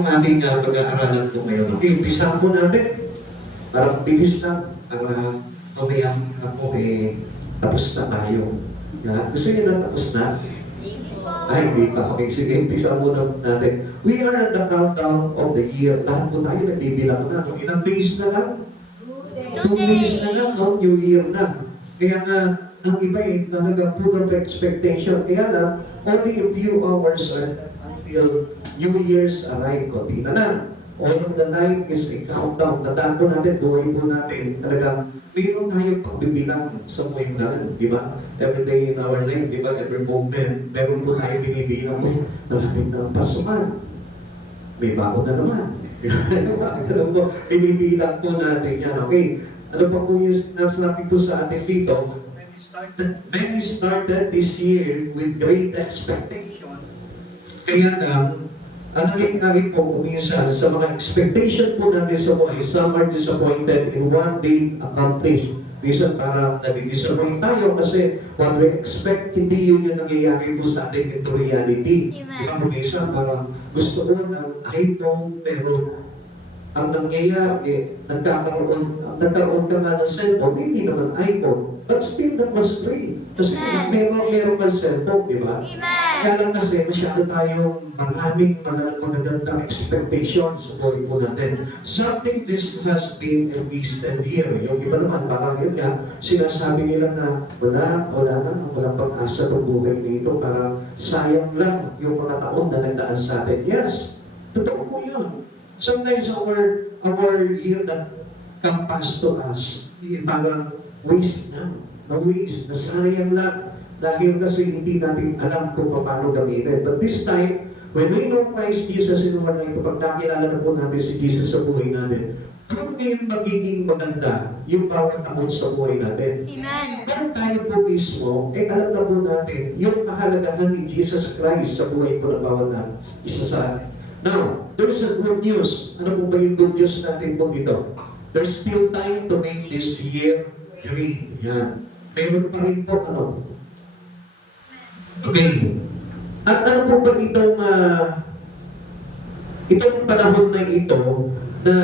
Ang ating pag-aaralan po ngayon. Okay, umpisa po natin. Parang bilis lang. Para mamaya po tapos na tayo. Gusto niyo na tapos na? Ay, hindi pa. Okay, sige, umpisa muna natin. We are at the countdown of the year. Lahat po tayo nagbibilang na. No? Ilang days na lang? 2 days na lang, no? New Year na. Kaya nga, ang iba talaga full of expectation. Kaya lang, only a few hours until New Year's arrive. Kunti na lang. All of the night is a countdown. Tandaan po natin, buhay po natin. Talagang, mayroon tayong pagbibilang sa buhay natin. Di ba? Every day in our life, di ba? Every moment, meron po tayo binibilang mo. Nalapit na ang pasukan. May bago na naman. Ganun po, binibilang po natin yan. Okay. Ano pa po yung sinasabi po sa atin dito? Many started this year with great expectation. Kaya lang, ang nangyayari po minsan sa mga expectation po natin sa buhay, some are disappointed in what they accomplished. Minsan parang nadi-disappoint tayo kasi what we expect, hindi yun yung nangyayari po sa atin into reality. Kaya po minsan parang gusto ko ng iPhone, pero ang nangyayari, nagkaroon ka nga ng cellphone, hindi naman iPhone, but still that was free. Kasi meron kang cellphone, di ba? Kaya lang kasi masyado tayong maraming magagandang expectations sa buhay po natin. Something this has been a wasted year. Yung iba naman, parang yun nga, sinasabi nila na walang pag-asa ng buhay nito, parang sayang lang yung mga taon na nagdaan sa atin. Yes, totoo po yun. Sometimes our year that come past to us, parang waste na. Na-waste, nasayang lang. Dahil kasi hindi natin alam kung paano gamitin. But this time, when we know Christ Jesus in our life, kapag nakilala na po natin si Jesus sa buhay natin, kung ngayon magiging maganda yung bawat taon sa buhay natin. Amen. Kung tayo po mismo, alam na po natin yung kahalagahan ni Jesus Christ sa buhay po ng bawat na isa sa atin. Now, there's a good news. Ano po ba yung good news natin po dito? There's still time to make this year great. Yan. Meron pa rin po, Okay. At ano po ba itong panahon na ito na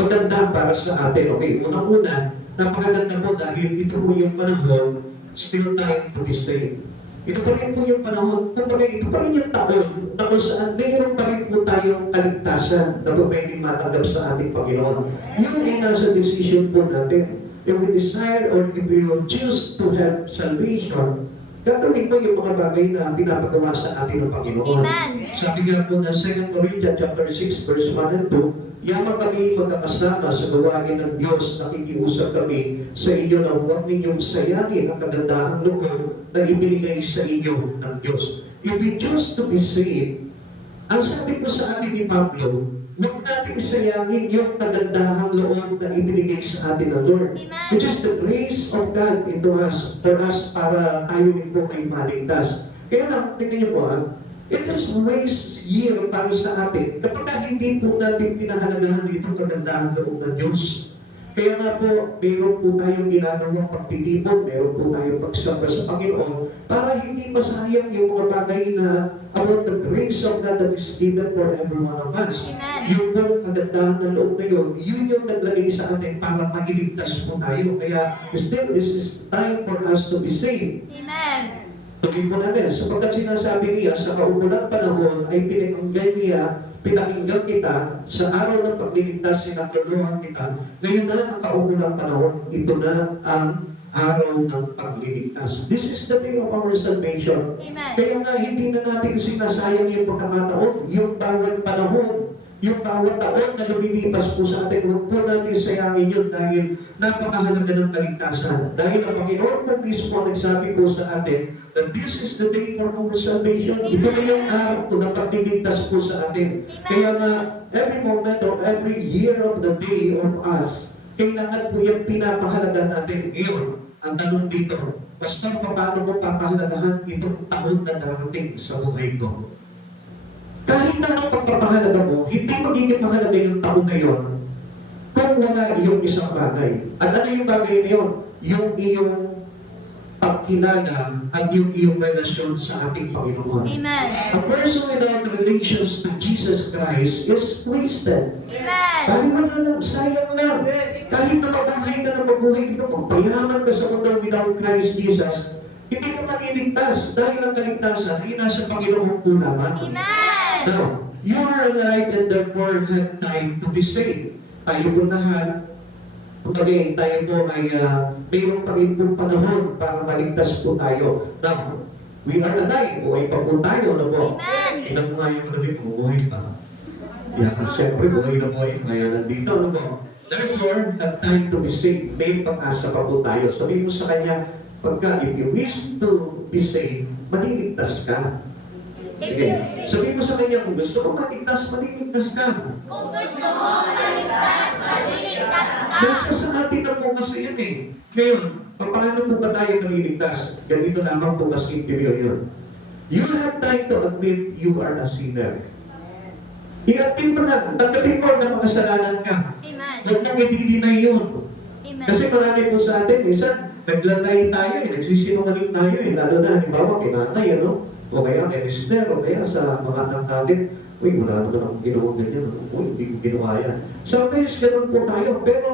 maganda para sa atin? Okay, una-una, napakaganda po dahil ito po yung panahon, still time to be saved. Ito pa rin po yung panahon, kumbaga ito pa rin yung taon na kung saan mayroon pa rin po tayong kaligtasan na po pwedeng matanggap sa ating Panginoon. Yun ay nasa decision po natin. If we desire or if we will choose to have salvation, gagawin po yung mga bagay na pinapagawa sa atin ng Panginoon. Amen. Sabi nga po na 2 Corinthians chapter 6 verse 1 and 2, yaman kami magkakasama sa gawain ng Diyos, nakikiusap kami sa inyo na huwag ninyong sayangin ang kagandahang loob na ibinigay sa inyo ng Diyos. If we choose to be saved, ang sabi po sa atin ni Pablo, huwag natin sayangin yung kagandahang loob na ibinigay sa atin ng Lord. Amen. Which is the grace of God into us, for us, para tayo rin po ay maligtas. Kaya lang, tingnan niyo po it is waste year para sa atin kapag hindi po natin pinahalagahan itong kagandahang loob ng Diyos. Kaya nga po, meron po tayong ginagawang pagtitipon, meron po tayong pagsamba sa Panginoon para hindi masayang yung mga bagay na about the grace of God that is given for every one of us. Amen. Yung pong kagandahan ng loob na yun yung naglagay sa atin para mailigtas po tayo. Kaya still, this is time for us to be saved. Amen. Tuloy po natin, sapagkat sinasabi niya, sa kaumunang panahon ay pinakinggan kita sa araw ng pagliligtas, sinatuluhan kita. Ngayon na lang ang kaumunang panahon, ito na ang araw ng pagliligtas. This is the day of our salvation. Amen. Kaya nga hindi na natin sinasayang yung pagkakataon, yung bawat panahon, yung bawat taon na lumilipas po sa atin, huwag po natin sayangin yun dahil napakahalaga ng kaligtasan. Dahil ang Panginoon po mismo nagsabi po sa atin that this is the day for our salvation. Ito na yung araw na pagliligtas po sa atin. Kaya nga, every moment or every year of the day of us, kailangan po yung pinapahalaga natin ngayon. Ang tanong dito, basta paano mo papahalagahan itong taon na darating sa buhay ko? Kahit na ang pagpapahalaga mo, hindi magiging mahalaga yung taon na yun kung wala iyong isang bagay. At ano yung bagay na yun? Yung iyong ipakilala ang iyong relasyon sa ating Panginoon. Amen. A person without relations to Jesus Christ is wasted. Amen. Dahil wala lang, sayang na. Kahit na mabuhay ka na mabuhay ka na, magpayaman ka sa mundo without Christ Jesus, hindi ka maniligtas dahil ang kaligtasan ay nasa Panginoon po naman. Amen. Now, you are alive and therefore have time to be saved. Tayo po lahat, kumbaga tayo po ay mayroong pa rin pong panahon para maligtas po tayo. Now, we are alive. Buhay pa po tayo. Ano po? Amen. Ilang mga yung kami, buhay pa. Yeah, siyempre, buhay na buhay. Kaya nandito, ano po? Therefore, have time to be saved. May pag-asa pa po tayo. Sabihin mo sa kanya, pagka if you wish to be saved, maliligtas ka. Okay. Sabihin mo sa kanya, kung gusto mo maligtas, maliligtas ka. Kung gusto mo maligtas, maliligtas ka. Nasa sa atin na po kasi yun eh. Ngayon, paano po ba tayo maliligtas? Ganito lamang po kasi yun. You have time to admit you are a sinner. I-admit mo na, tanggapin mo na makasalanan ka. Amen. Huwag nang i-deny yun. Amen. Kasi marami po sa atin, minsan, naglalay tayo nagsisinungaling tayo lalo na, halimbawa, kinatay, ano? O kaya, minister, o kaya sa mga anak natin, uy, wala naman akong ginawa ganyan, uy, hindi ko ginawa yan. Sometimes, ganun po tayo, pero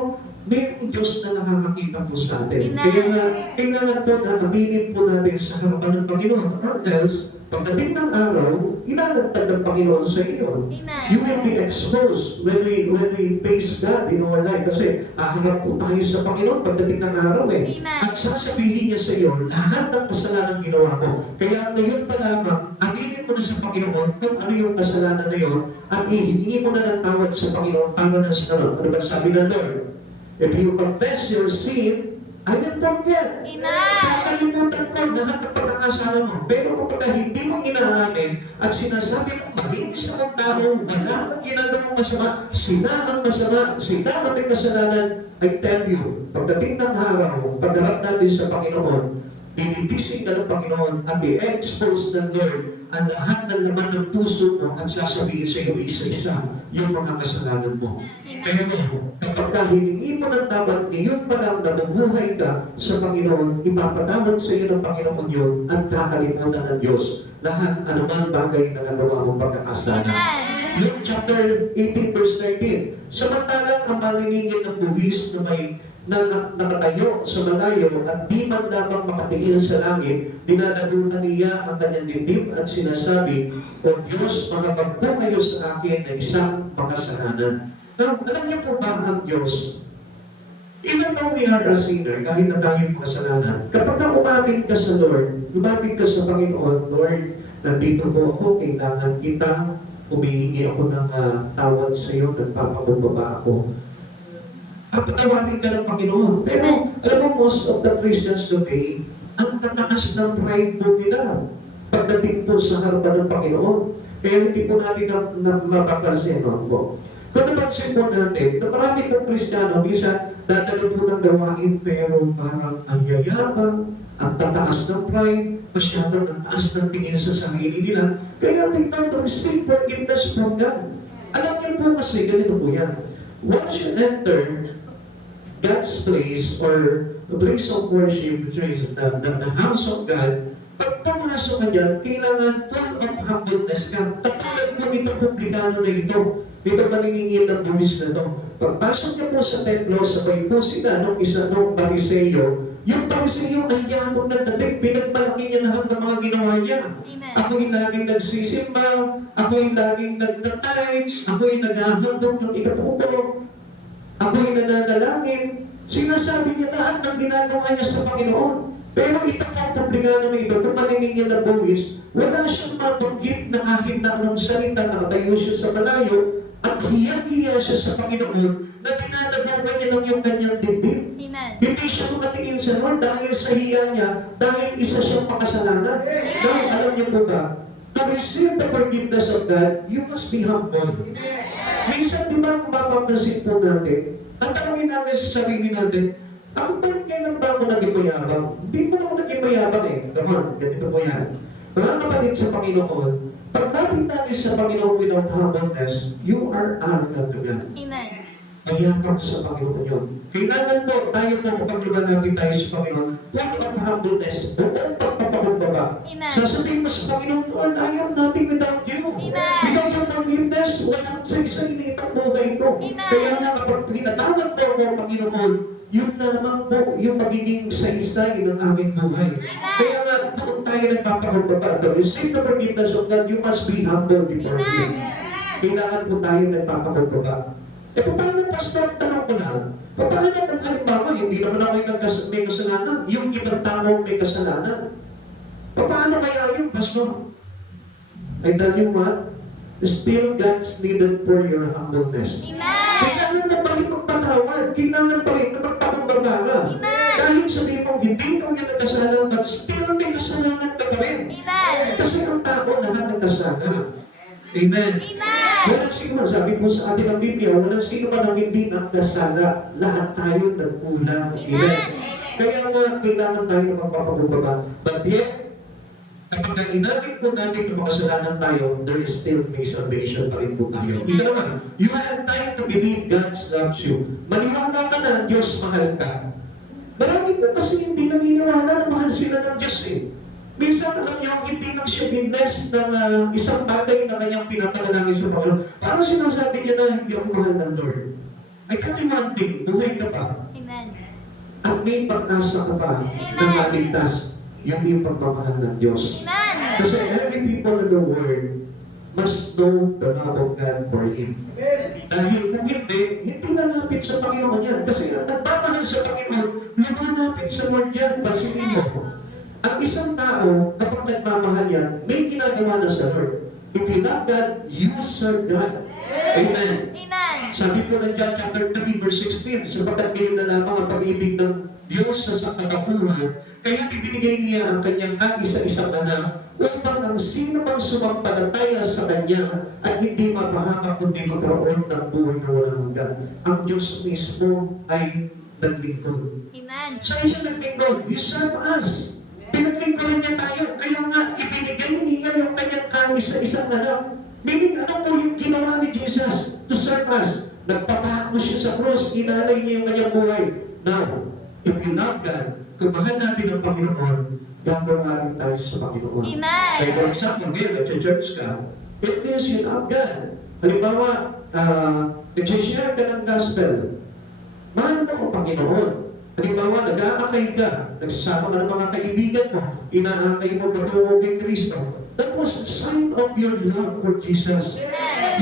may Diyos na nakakakita po sa atin. Amen. Kaya nga, kailangan po na aminin po natin sa harapan ng Panginoon, or else, pagdating ng araw, ilalagtad ng Panginoon sa iyo. Amen. You will be exposed when we face God in our life. Kasi haharap po tayo sa Panginoon pagdating ng araw eh. Amen. At sasabihin niya sa iyo, lahat ng kasalanan ginawa mo. Kaya ngayon pa lamang, aminin mo na sa Panginoon kung ano yung kasalanan na yun at ihingi mo na ng tawad sa Panginoon para na sa ano. Ano ba sabi ng Lord? If you confess your sin, I will forget. Amen. Kakalimutan ko lahat ng pagkakasala mo. Pero kapag hindi mo inaamin at sinasabi mo, malinis na ang tao, wala nang ginagawang masama, sila ang masama, sila ang may kasalanan, I tell you, pagdating ng araw, pagharap natin sa Panginoon, tinitising ka ng Panginoon at i-expose ng Lord ang lahat ng laman ng puso mo at sasabihin sa iyo isa-isa yung mga kasalanan mo. Pero kapag hiningi mo ng tawad, iyon pa lang nabubuhay ka sa Panginoon, ipapatawad sa iyo ng Panginoon yun at kakalimutan ng Diyos lahat anumang bagay na nagawa mong pagkakasala. Amen. Luke chapter 18 verse 13. Samantalang ang maniningil ng buwis na may nakatayo sa malayo at di man lamang makatingin sa langit, dinadagutan niya ang kanyang dibdib at sinasabi, O Diyos, makapagpo kayo sa akin na isang makasalanan. Now, alam niyo po ba ang Diyos? Even though we are a sinner, kahit na tayo makasalanan, kapag ka umabig ka sa Lord, umabig ka sa Panginoon, Lord, nandito po ako, kailangan kita, humihingi ako ng tawad sa iyo, nagpapakumbaba ako. Papatawarin ka ng Panginoon. Pero, alam mo, most of the Christians today, ang tataas ng pride po nila pagdating po sa harapan ng Panginoon. Kaya hindi po natin mapapansin, no? Kung napansin po natin, na marami pong Kristiyano, minsan dadalo po ng gawain, pero parang ang yayabang, ang tataas ng pride, masyadong ang taas ng tingin sa sarili nila. Kaya they don't receive forgiveness from God. Alam niyo po kasi, ganito po yan. Once you enter God's place or the place of worship, which is the house of God, pag pumasok ka dyan, kailangan full of humbleness ka. Katulad mo itong publikano na ito, dito maningingil ng buwis na ito. Pagpasok niya po sa templo, sabay po sila nung isa nung pariseyo, yung pariseyo ay yamong nagdating, pinagmalaki niya lahat ng mga ginawa niya. Amen. Ako'y laging nagsisimba, ako'y laging nagtatides, ako'y naghahandog ng ikapupo, ako'y nananalangin. Sinasabi niya lahat ng ginagawa niya sa Panginoon. Pero ito ang publikano na ito, kung maniningil ng buwis, wala siyang mabanggit na kahit na anong salita, nakatayo siya sa malayo, at hiyang-hiya siya sa Panginoon na dinadagawan niya ng yung kanyang dibdib. Amen. Hindi siya makatingin sa Lord dahil sa hiya niya, dahil isa siyang makasalanan. Dahil alam niyo po ba, to receive the forgiveness of God, you must be humble. Minsan, di ba, mapapansin po natin, at tanongin natin sa sarili natin, ako ba, kailan ba ako naging mayabang? Hindi mo na ako naging mayabang eh. Come on, ganito po yan. Mga kapatid sa Panginoon, pag natin natin sa Panginoon without humbleness, you are arrogant to God. Amen. Mayabang sa Panginoon yun. Kailangan po, tayo po, kapag lumalapit tayo sa Panginoon, full of humbleness, buong pagpapakumbaba. Amen. Sasabihin mo sa Panginoon, Lord, I am nothing without you. Amen. Without your forgiveness, walang saysay ang buhay ito. Amen. Kaya nga kapag pinatawad po ako, Panginoon, yun lamang po yung magiging saysay ng aming buhay. Kaya nga, doon tayo nagpapakumbaba. To receive the forgiveness of God, you must be humble before Him. Kailangan po tayo nagpapakumbaba. Paano, Pastor, tanong ko lang, paano kung halimbawa, hindi naman ako yung may kasalanan, yung ibang tao may kasalanan? Paano kaya yun, Pastor? I tell you what, still God's needed for your humbleness. Kailangan mo pa rin magpatawad, kailangan pa rin na magpakumbaba ka. Kahit sabihin mo, hindi ka yung nagkasalanan, but still may kasalanan ka pa rin. Kasi ang tao lahat nagkasalanan. Amen. Walang sino, sabi po sa atin ang Biblia, walang sino man ang hindi nagkasala. Lahat tayo nagkulang. Amen. Kaya nga, kailangan tayo na magpapakumbaba. But yet, kapag inabit po natin yung makasalanan tayo, there is still may salvation pa rin po tayo. Ito naman, you have time to believe God loves you. Maniwala ka na, Diyos mahal ka. Marami po kasi hindi naniniwala na mahal sila ng Diyos eh. Minsan, alam niyo, hindi lang siya binless ng isang bagay na kanyang pinapanalangin sa Panginoon. Parang sinasabi niya na hindi ako mahal ng Lord. I tell you one thing, buhay ka pa. At may pag-asa ka pa na maligtas. Yun yung pagmamahal ng Diyos. Kasi every people in the world must know the love of God for Him. Dahil kung hindi lalapit sa Panginoon yan. Kasi ang nagmamahal sa Panginoon, lumalapit sa Lord yan. Pasilin mo. Ang isang tao, kapag nagmamahal yan, may ginagawa na sa Lord. If you love God, you serve God. Amen. Sabi po ng John chapter 3, verse 16, sapagkat ngayon na lamang ang pag-ibig ng Diyos sa katapunan, kaya ibinigay niya ang kanyang isa-isang anak, upang ang sino mang sumampalataya sa kanya ay hindi mapahamak kundi magkaroon ng buhay na walang hanggan. Ang Diyos mismo ay naglingkod. Saan siya naglingkod? He served us. Pinaglingkuran niya tayo. Kaya nga, ibinigay niya yung kanyang isa-isang anak. Meaning, ano po yung ginawa ni Jesus to serve us? Nagpapahako siya sa cross, inalay niya yung kanyang buhay. Now, if you love God, kung mahal natin ang Panginoon, gagawa rin tayo sa Panginoon. Kaya for example, ngayon, nag-church ka, it means you love God. Halimbawa, nag-share ka ng gospel. Mahal mo ang Panginoon. Halimbawa, nag-aakay ka, nagsasama ka ng mga kaibigan mo, inaakay mo patungo kay Kristo. That was the sign of your love for Jesus.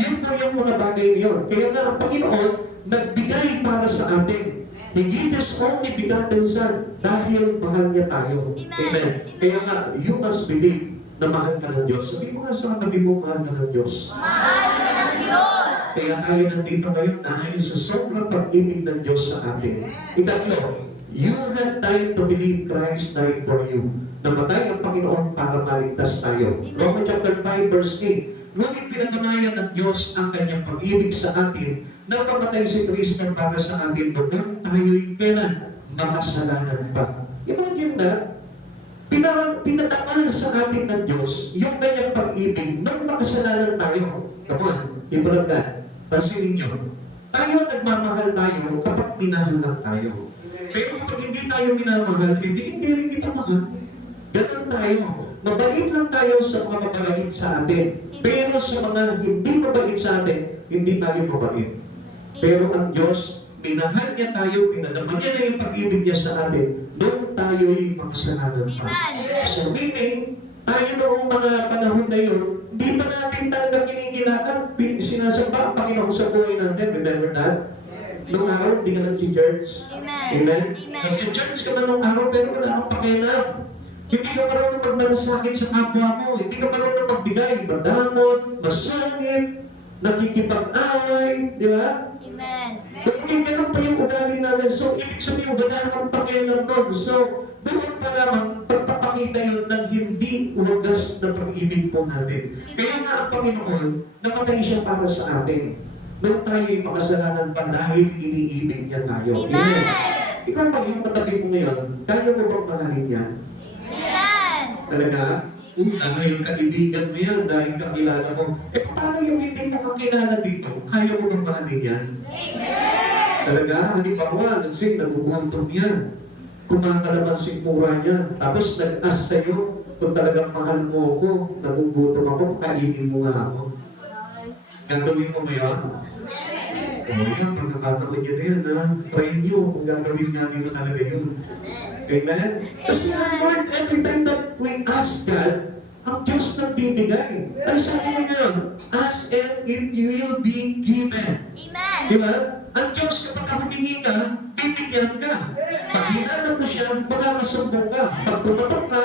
Yun po yung mga bagay niyon. Kaya nga ang Panginoon, nagbigay para sa atin. He gave His only begotten Son dahil mahal niya tayo. Amen. Kaya nga, you must believe na mahal ka ng Diyos. Sabi mo nga sa katabi mo, mahal ka ng Diyos. Mahal ka ng Diyos! Kaya tayo nandito ngayon dahil sa sobrang pag-ibig ng Diyos sa atin. Ikatlo, you have time to believe Christ died for you. Namatay ang Panginoon para maligtas tayo. Romans chapter 5 verse 8. Ngunit pinatunayan ng Diyos ang kanyang pag-ibig sa atin na pamatay si Kristo para sa atin noong tayo'y kailan? Makasalanan pa. Imagine that. Pinatamaan sa atin ng Diyos yung kanyang pag-ibig nung makasalanan tayo. Come on, people of God. Pansinin nyo. Tayo nagmamahal tayo kapag minahal lang tayo. Pero kapag hindi tayo minamahal, hindi rin kita mahal. Ganun tayo. Mabait lang tayo sa mga mabait sa atin. Pero sa mga hindi mabait sa atin, hindi tayo mabait. Pero ang Diyos, minahal niya tayo, pinadama niya na yung pag-ibig niya sa atin, doon tayo'y makasalanan pa. So meaning, tayo noong mga panahon na yun, hindi pa natin talagang kinikilakan, sinasamba ang Panginoon sa buhay natin. Remember that? Noong araw, hindi ka nag-church. Amen? Nag-church ka man noong araw, pero wala kang pakialam. Hindi ka marunong magmalasakit sa kapwa mo. Hindi ka marunong magbigay, madamot, masungit, nakikipag-away, di ba? Kung ganun pa yung ugali natin, so ibig sabihin, wala kang pakialam doon. So, doon pa lamang pagpapakita yun ng hindi wagas na pag-ibig po natin. Kaya nga ang Panginoon, namatay siya para sa atin. Doon tayo'y makasalanan pa dahil iniibig niya tayo. Amen. Ikaw pag yung katabi mo ngayon, kaya mo bang mahalin yan? Talaga? Dahil kaibigan mo yan, dahil kakilala mo. Paano yung hindi mo kakilala dito? Kaya mo bang mahalin yan? Talaga, halimbawa, nagugutom yan. Kumakalamansin mura niya. Tapos nag-ask sa'yo, kung talagang mahal mo ako, nagugutom ako, kainin mo nga ako. Gagawin mo ba yan? Oo yan, pagkakataon nyo na yan, ha? Try nyo kung gagawin nga nila talaga yun. Amen? Kasi Lord, every time that we ask God, ang Diyos nagbibigay. Ay, sabi niya ngayon, ask and it will be given. Amen. Di ba? Ang Diyos, kapag humingi ka, bibigyan ka. Pag hinanap mo siya, makakasumbong ka. Pag tumatok ka,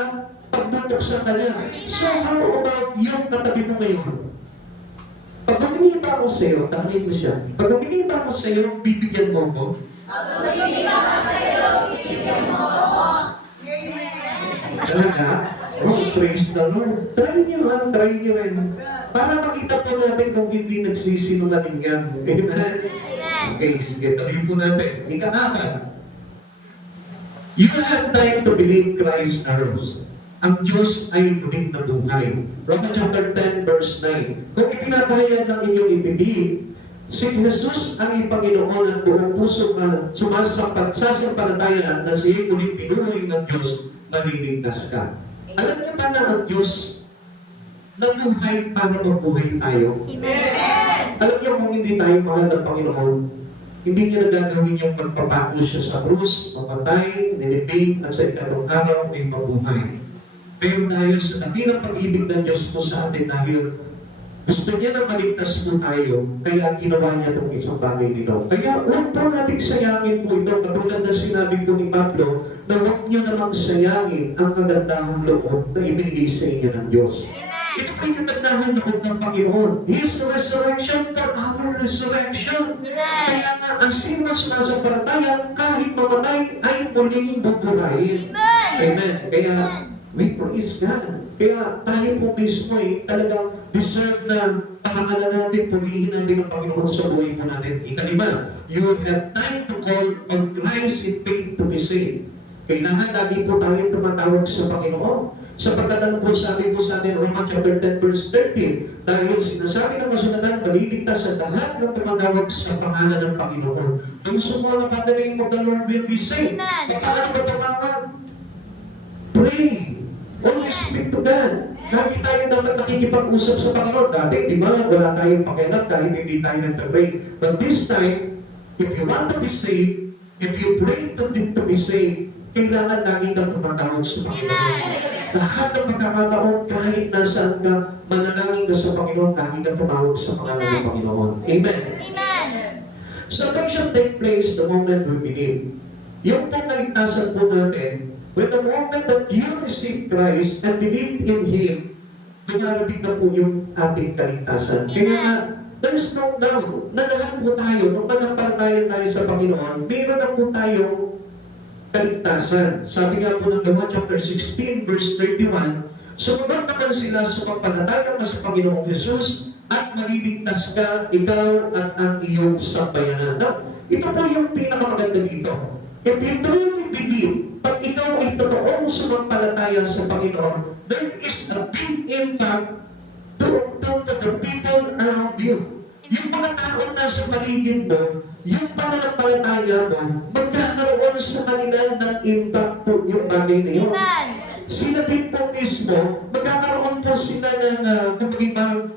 pagbubuksan ka niya. So, how about yung katabi mo ngayon? Pag humingi ba ako sa'yo, tanongin mo siya. Pag humingi ba ako sa'yo, bibigyan mo ako? Talaga? Oh, praise the Lord. Try nyo man, try nyo rin. Para makita po natin kung hindi nagsisinungaling yan. Amen? Okay, sige, tabihin po natin. Ika-apat. You have time to believe Christ arose. Ang Diyos ay muling nabuhay. Romans chapter 10, verse 9. Kung ipinapahayag ng inyong ibibig, si Jesus ang Panginoon at buong puso ka sasampalataya na siya muling binuhay ng Diyos, maliligtas ka. Alam niyo ba na ang Diyos nabuhay para mabuhay tayo? Amen. Alam niyo kung hindi tayo mahal ng Panginoon, hindi niya nagagawin yung magpapako siya sa krus, mamatay, nilibing, at sa ikalong araw ay mabuhay. Pero dahil sa dakilang pag-ibig ng Diyos po sa atin, dahil gusto niya na maligtas po tayo, kaya ginawa niya itong isang bagay nito. Kaya huwag po natin sayangin po ito, katulad na sinabi po ni Pablo, na huwag niyo namang sayangin ang kagandahang loob na ibinigay sa inyo ng Diyos. Ito ay kagandahang loob ng Panginoon. His resurrection for our resurrection. Kaya nga, ang sino sumasampalataya, kahit mamatay, ay muling bubuhayin. Amen. Kaya, we praise God. Kaya tayo po mismo ay talagang deserve na parangalan natin, purihin natin ang Panginoon sa buhay po natin. Ikalima, you have time to call on Christ in faith to be saved. Kailangan lagi po tayo tumatawag sa Panginoon. Sapagkat ang po sabi po sa atin, Romans chapter 10, verse 13, dahil sinasabi ng kasulatan, maliligtas sa lahat ng tumatawag sa pangalan ng Panginoon. Those who call upon the name of the Lord will be saved. Paano ba tumawag? Pray. Always speak to God. Lagi tayo dapat nakikipag-usap sa Panginoon. Dati, di ba, wala tayong pakialam dahil hindi tayo nag-pray. But this time, if you want to be saved, if you pray to be saved, kailangan lagi kang tumatawag sa Panginoon. Lahat ng pagkakataon, kahit nasaan ka, manalangin ka sa Panginoon, lagi kang tumawag sa pangalan ng Panginoon. Amen. Amen. Salvation take place the moment we believe. Yung pong kaligtasan po natin, when the moment that you receive Christ and believe in Him, dumarating na po yung ating kaligtasan. Kaya nga, there's no doubt na lahat po tayo, nung manampalataya tayo sa Panginoon, meron na po tayong kaligtasan. Sabi nga po ng Gawa chapter 16, verse 31, sumunod naman sila sumampalataya ka sa Panginoong Jesus at maliligtas ka, ikaw at ang iyong sambayanan. Now, ito po yung pinakamaganda dito. If you truly believe, pag ikaw ay totoong sumampalataya sa Panginoon, there is a big impact to the people around you. Yung mga tao na sa paligid mo, yung pananampalataya mo, magkakaroon sa kanila ng impact po yung bagay na yun. Sila din po mismo, magkakaroon po sila ng kapag-ibang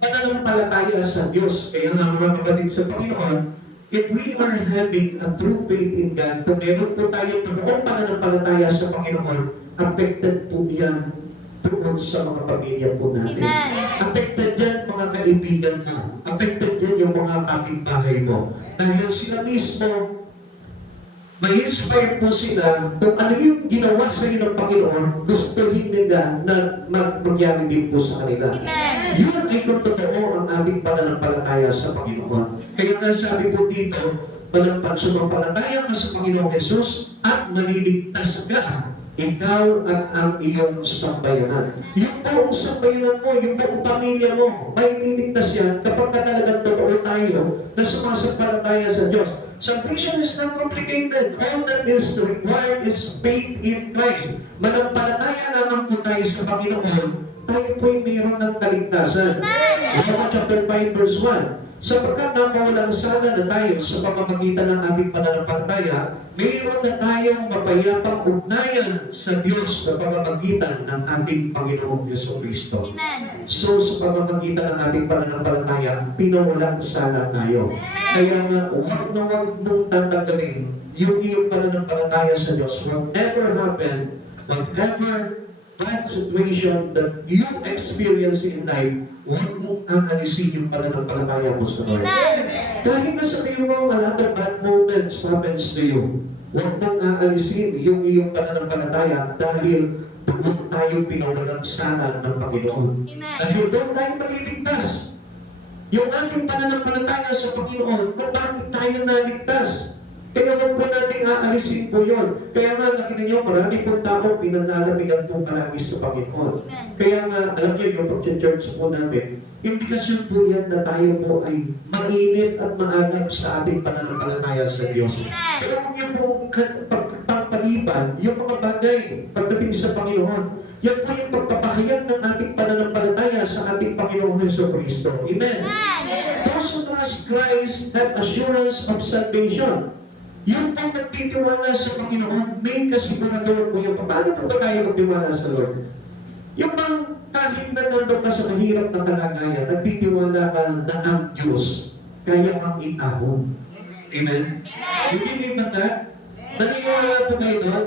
pananampalataya sa Diyos. Kaya nga mga kapatid sa Panginoon, if we are having a true faith in God, kung meron po tayo totoong pananampalataya sa Panginoon, affected po yan tungkol sa mga pamilya po natin. Affected yan mga kaibigan mo. Affected yan yung mga kapitbahay mo. Dahil sila mismo, may-inspire po sila kung ano yung ginawa sa iyo ng Panginoon, gustuhin nila na mangyari din po sa kanila. Yun ay kung totoo ang ating pananampalataya sa Panginoon. Kaya nga sabi po dito, sumampalataya ka sa Panginoong Jesus at maliligtas ka, ikaw at ang iyong sambayanan. Yung buong sambayanan mo, yung buong pamilya mo, may liligtas yan kapag talagang totoo tayo na sumasampalataya sa Diyos. Salvation is not complicated. All that is required is faith in Christ. Manampalataya naman po tayo sa Panginoon, tayo po'y mayroon ng kaligtasan. Romans chapter 5 verse 1. Sapagkat napawalang sana na tayo sa pamamagitan ng ating pananampalataya, mayroon na tayong mapayapang ugnayan sa Diyos sa pamamagitan ng ating Panginoong Jesucristo. Amen. So, sa pamamagitan ng ating pananampalataya, pinawalang sana tayo. Kaya nga, huwag nung tatanggalin yung iyong pananampalataya sa Diyos. Whatever happened, whatever bad situation that you experience in life, huwag mong aalisin yung pananampalataya mo sa Lord. Amen. Kahit na sabihin mo, a lot of bad moments happens to you, huwag mong aalisin yung iyong pananampalataya dahil doon tayo pinawalang sana ng Panginoon. Amen. Dahil doon tayo maliligtas. Yung ating pananampalataya sa Panginoon, kung bakit tayo naligtas. Kaya huwag po natin aalisin po yun. Kaya nga, nakita niyo, marami pong tao pinanlalamigan po palagi sa Panginoon. Amen. Kaya nga, alam niyo, yung pag-church po namin, indikasyon po yan na tayo po ay mainit at maagap sa ating pananampalataya sa Diyos. Amen. Kaya huwag niyo po pagpaliban yung mga bagay pagdating sa Panginoon. Yan po yung pagpapahayag ng ating pananampalataya sa ating Panginoong Jesucristo. Amen. Amen. Those who trust Christ have assurance of salvation. Yung pong nagtitiwala sa Panginoon, may kasiguraduhan po yung paano po ba tayo magtiwala sa Lord? Yung bang kahit na nandun ka sa mahirap na kalagayan, nagtitiwala ka na ang Diyos, kaya kang itahon. Amen? Hindi ba that? Naniniwala po kayo doon?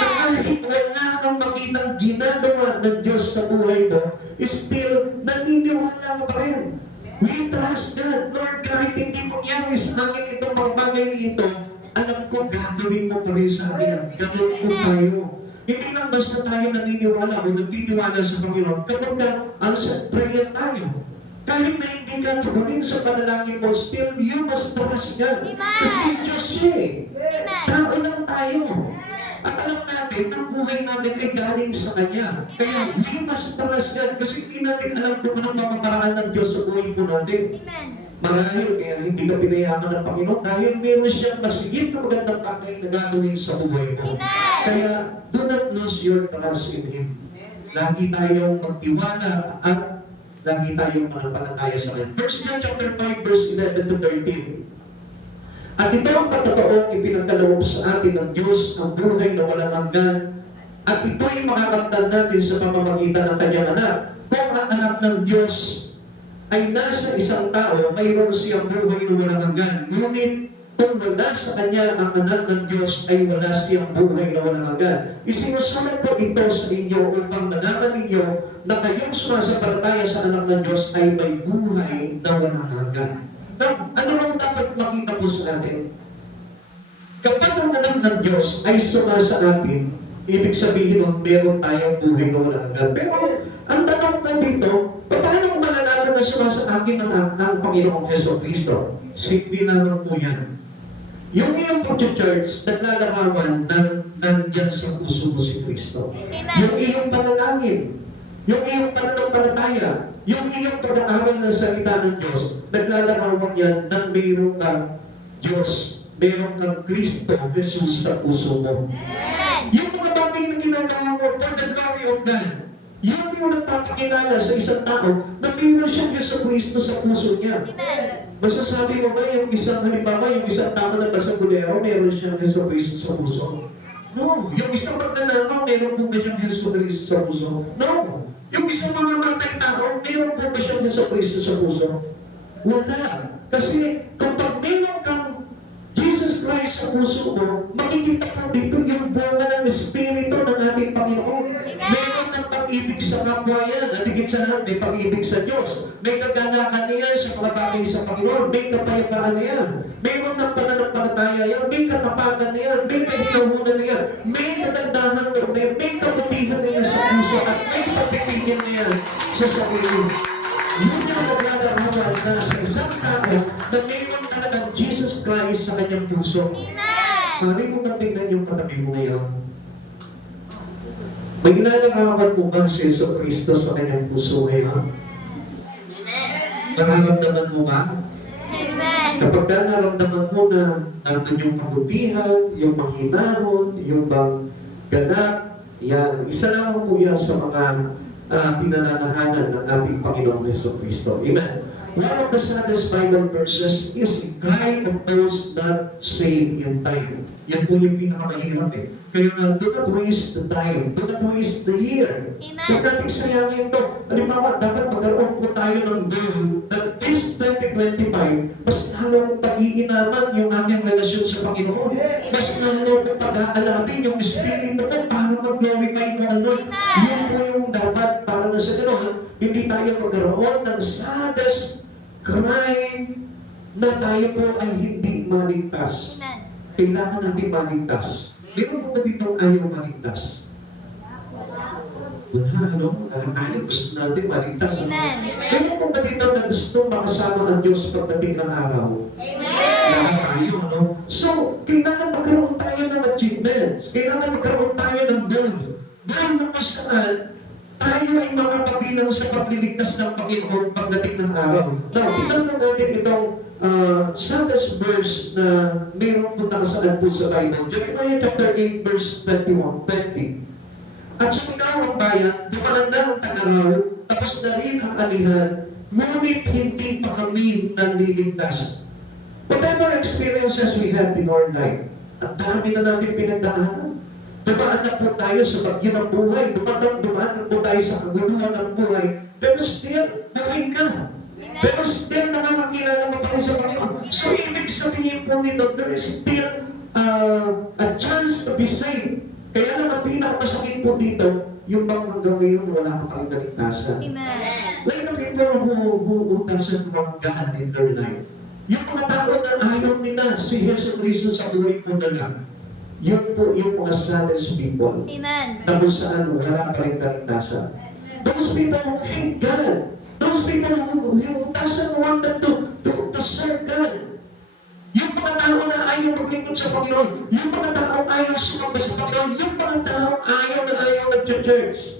Na kahit wala kang makitang ginagawa ng Diyos sa buhay mo, still, naniniwala ka pa rin. We trust God. Lord, kahit hindi mangyari sa akin itong mga bagay ito, alam ko gagawin mo pa rin sa akin. Ganun po tayo. Hindi lang basta tayo naniniwala o nagtitiwala sa Panginoon. Kapag answered prayer tayo. Kahit na hindi ka tugunin sa panalangin mo, still you must trust God. Kasi Diyos siya eh. Amen. Tao lang tayo. At alam natin, ang buhay natin ay galing sa Kanya. Kaya we must trust God kasi hindi natin alam kung anong mamamaraan ng Diyos sa buhay po natin. Amen. Marahil kaya hindi ka pinayaman ng Panginoon dahil meron siyang masigit na magandang bagay na gagawin sa buhay mo. Kaya do not lose your trust in Him. Lagi tayong magtiwala at lagi tayong manampalataya sa Kanya. 1 John chapter 5 verse 11 to 13. At ito ang patotoong ipinagkaloob sa atin ng Diyos, ang buhay na walang hanggan. At ito'y makakamtan natin sa pamamagitan ng Kanyang anak. Kung ang anak ng Diyos ay nasa isang tao, mayroon siyang buhay na walang hanggan. Ngunit kung wala sa Kanya ang anak ng Diyos, ay wala siyang buhay na walang hanggan. Isinusulat po ito sa inyo upang nalaman ninyo na kayong sumasampalataya sa anak ng Diyos ay may buhay na walang hanggan. Now, ano lang dapat makita po sa atin? Kapag ang anak ng Diyos ay sumasa atin, ibig sabihin nun, meron tayong buhay na walang hanggan. Pero, ang tanong po dito, paano malalaman na sumasa akin ang Panginoong Jesucristo? Simple na po yan. Yung iyong pag-church, naglalarawan ng nandyan sa puso mo si Kristo. Yung iyong panalangin, yung iyong pananampalataya, yung iyong pag-aaral ng salita ng Diyos, naglalarawan yan ng mayroong kang Diyos, mayroong kang Kristo, Jesus sa puso mo. Yung mga bagay na ginagawa mo for the glory of God, yun yung nagpapakilala sa isang tao na mayroon siyang Jesucristo sa puso niya. Masasabi mo ba yung isang halimbawa, yung isang tao na basagulero, mayroon siyang Jesucristo sa puso? No. Yung isang magnanakaw, mayroon po ba siyang Jesucristo sa puso? No. Yung isang mamamatay tao, mayroon po ba siyang Jesucristo sa puso? Wala. Kasi kapag mayroon kang Jesus Christ sa puso mo, makikita ka dito yung bunga ng Espiritu ng ating Panginoon. Mayroon ng pag-ibig sa kapwa yan. At higit sa lahat, may pag-ibig sa Diyos. May kagalakan niya sa mga bagay sa Panginoon. May kapayapaan niya. Mayroon ng pananampalataya yan. May katapatan niya. May kahinahunan niya. May kagandahan niya. May kabutihan niya sa puso. At may pagpipigyan niya sa sarili. Yun yung naglalarawan na sa isang tao na mayroon talagang Jesus Christ sa kanyang puso. Pari mo na tingnan yung katabi mo ngayon. May ilalarawan mo ba si Jesus Cristo sa kanyang puso ngayon? Nararamdaman mo ba? Kapag nararamdaman mo na nandun yung kabutihan, yung manghinahon, yung bang ganap, yan, isa lang po yan sa mga pinananahanan ng ating Panginoong Jesucristo. Amen. One of the saddest Bible verses is the cry of those not saved in time. Yan po yung pinakamahirap eh. Kaya do not waste the time. Do not waste the year. Amen. Huwag natin sayangin ito. Halimbawa, dapat magkaroon po tayo ng goal that this 2025, mas lalong pag-iinaman yung aking relasyon sa Panginoon. Mas lalong pag-aalapin yung Espiritu ko para mag-glorify ko ano. Yun po yung dapat para na sa gano'n. Hindi tayo magkaroon ng saddest crime na tayo po ay hindi maligtas. Amen. Kailangan natin maligtas. Meron po ba dito ayaw maligtas? Wala, ano? Tayo gusto natin maligtas. Ano? Amen. Meron po ba dito na gusto makasama ang Diyos pagdating ng araw? Lahat tayo, ano? So, kailangan magkaroon tayo ng achievements. Kailangan magkaroon tayo ng goal. Goal na kung saan tayo ay makapabilang sa pagliligtas ng Panginoon pagdating ng araw. Now, tignan mo natin itong saddest verse na mayroon po nakasaad po sa Bible. Jeremiah chapter 8 verse 20. At sumigaw ang bayan, dumaan na ang tag-araw, tapos na rin ang alihan, ngunit hindi pa kami nanliligtas. Whatever experiences we have in our life, ang dami na natin pinagdaanan. Dumaan na po tayo sa bagyo ng buhay, dumaan na po tayo sa kaguluhan ng buhay, pero still, buhay ka. Pero still, nakakakilala mo pa rin sa Panginoon. So, ibig sabihin po nito, there is still a chance to be saved. Kaya lang, ang pinakamasakit po dito, yung bang hanggang ngayon, wala ka pang kaligtasan. Amen. Like the people who doesn't want God in their life. Yung mga tao na ayaw nila si Yesu Cristo sa buhay po nila. Yun po yung mga saddest people. Amen. Na kung saan wala pa rin kaligtasan. Those people who hate God. Those people who doesn't want them to serve God. Yung mga tao na ayaw maglingkod sa Panginoon. Yung mga tao ayaw sumamba sa Panginoon. Yung mga tao ayaw nag-church.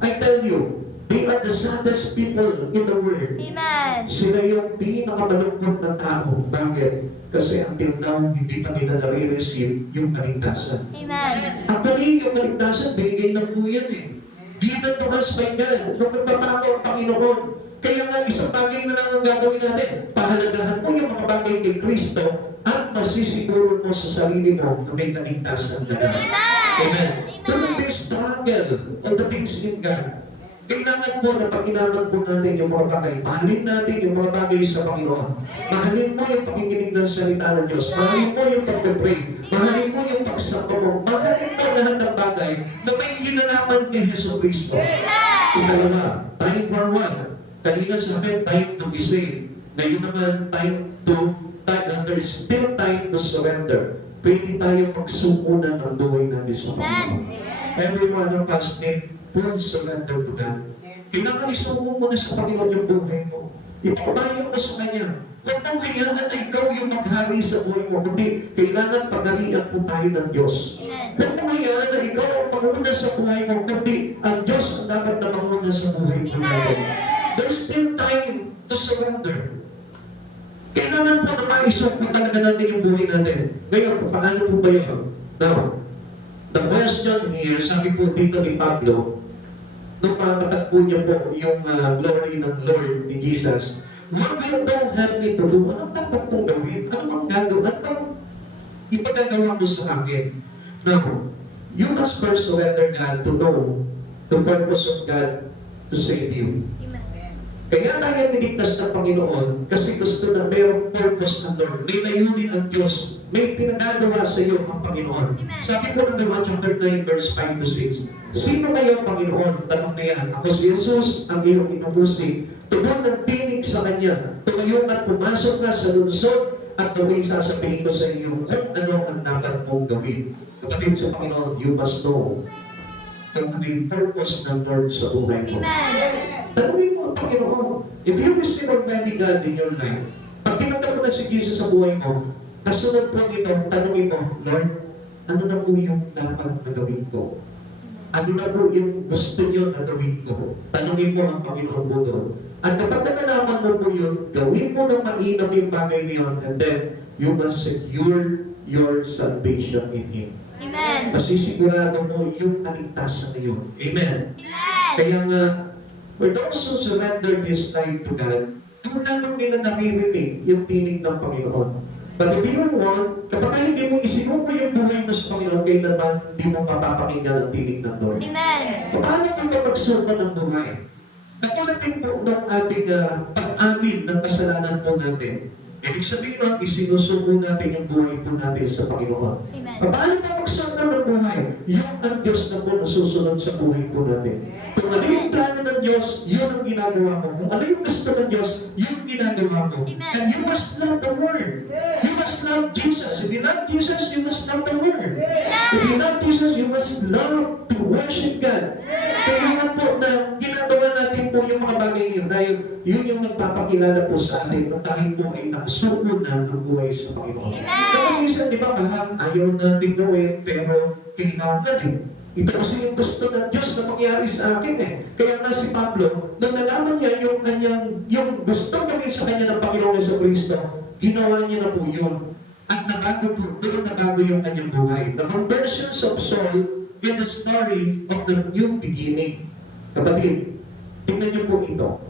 I tell you, they are the saddest people in the world. Amen. Sila yung pinakamalungkot na tao. Bakit? Kasi until now, hindi pa nila nare-receive yung kaligtasan. Amen. Actually, yung kaligtasan, binigay ng po yan eh. Given to us by God. Nung nagbabago ang Panginoon. Kaya nga, isang bagay na lang ang gagawin natin. Pahalagahan mo yung mga bagay kay Kristo at masisiguro mo sa sarili mo na may kaligtasan na lang. Amen. Pero may struggle on the things in God. Kailangan po na pag-inaman po natin yung mga bagay. Mahalin natin yung mga bagay sa Panginoon. Mahalin mo yung pakikinig ng salita ng Diyos. Mahalin mo yung pag-pray. Mahalin mo yung pagsamba mo. Mahalin mo lahat ng bagay na may ginalaman kay Yesu Cristo. Ikalawa, time for what? Kanina sabi, time to be saved. Ngayon naman, there is still time to surrender. Pwede tayo magsuko na ng buhay natin sa Panginoon. Every one of us need full surrender to God. Kailangan isuko mo na sa Panginoon yung buhay mo. Ipabayo mo sa Kanya. Huwag mong hayaan na ikaw yung maghari sa buhay mo. Kundi, kailangan pagharian po tayo ng Diyos. Huwag mong hayaan na ikaw ang manguna sa buhay mo. Kundi, ang Diyos ang dapat na manguna sa buhay mo natin. There's still time to surrender. Kailangan po na maisok po talaga natin yung buhay natin. Ngayon, paano po ba yun? Now, the question here, sabi po dito ni Pablo, nung makatakbo niya po yung glory ng Lord ni Jesus, what will thou have me to do? Anong dapat kong gawin? Ano bang gagawin? Ano bang ipagagawa mo sa akin? Now, you must first surrender God to know the purpose of God to save you. Kaya tayo niligtas ng Panginoon kasi gusto na mayroong purpose ng Lord. May layunin ang Diyos. May pinagagawa sa iyo ang Panginoon. Sabi po ng Gawa chapter 9 verse 5 to 6. Sino kayo ang Panginoon? Tanong na yan. Ako si Jesus, ang iyong inubusi. Tugon ng tinig sa Kanya. Tumayo at pumasok ka sa lungsod at tuloy sasabihin ko sa iyo kung ano ang dapat mong gawin. Kapatid sa Panginoon, you must know kung ano yung purpose ng Lord sa buhay mo. Tanungin mo ang Panginoon. If you receive already God in your life, pag tinanggap mo na si Jesus sa buhay mo, kasunod po ito, tanungin mo, Lord, ano na po yung dapat na gawin ko? Ano na po yung gusto niyo na gawin ko? Tanungin mo ang Panginoon mo doon. At kapag nalaman mo po yun, gawin mo ng mainam yung bagay niyon, and then you must secure your salvation in Him. Amen. Masisigurado mo yung kaligtasan na yun. Amen. Amen. Kaya nga, for those who surrender this life to God, do doon lamang nila naririnig yung tinig ng Panginoon. But if you want, kapag hindi mo isinuko yung buhay mo sa Panginoon, kayo naman, hindi mo mapapakinggan ang tinig ng Lord. Amen. Paano mo ito magsulpa ng buhay? Katulad din po ng ating pag-amin ng kasalanan po natin. Ibig sabihin nun, isinusuko natin yung buhay po natin sa Panginoon. Amen. Paano mo magsulpa ng buhay? Yung ang Diyos na po nasusunod sa buhay po natin. Kung ano yung plano ng Diyos, yun ang ginagawa mo. Kung ano yung gusto ng Diyos, yun ang ginagawa mo. Amen. And you must love the Word. You must love Jesus. If you love Jesus, you must love the Word. If you love Jesus, you must love to worship God. Kaya nga po na ginagawa natin po yung mga bagay yun dahil yun yung nagpapakilala po sa atin na tayo po ay nakasuko na ng buhay sa Panginoon. Kaya minsan, di ba, parang ayaw natin gawin, pero kailangan eh. Ito kasi yung gusto ng Diyos na mangyari sa akin eh. Kaya nga si Pablo, nang nalaman niya yung gusto gawin sa kanya ng Panginoon Jesucristo, ginawa niya na po yun. At nabago po, doon nabago yung kanyang buhay. The conversions of Saul in the story of the new beginning. Kapatid, tingnan niyo po ito.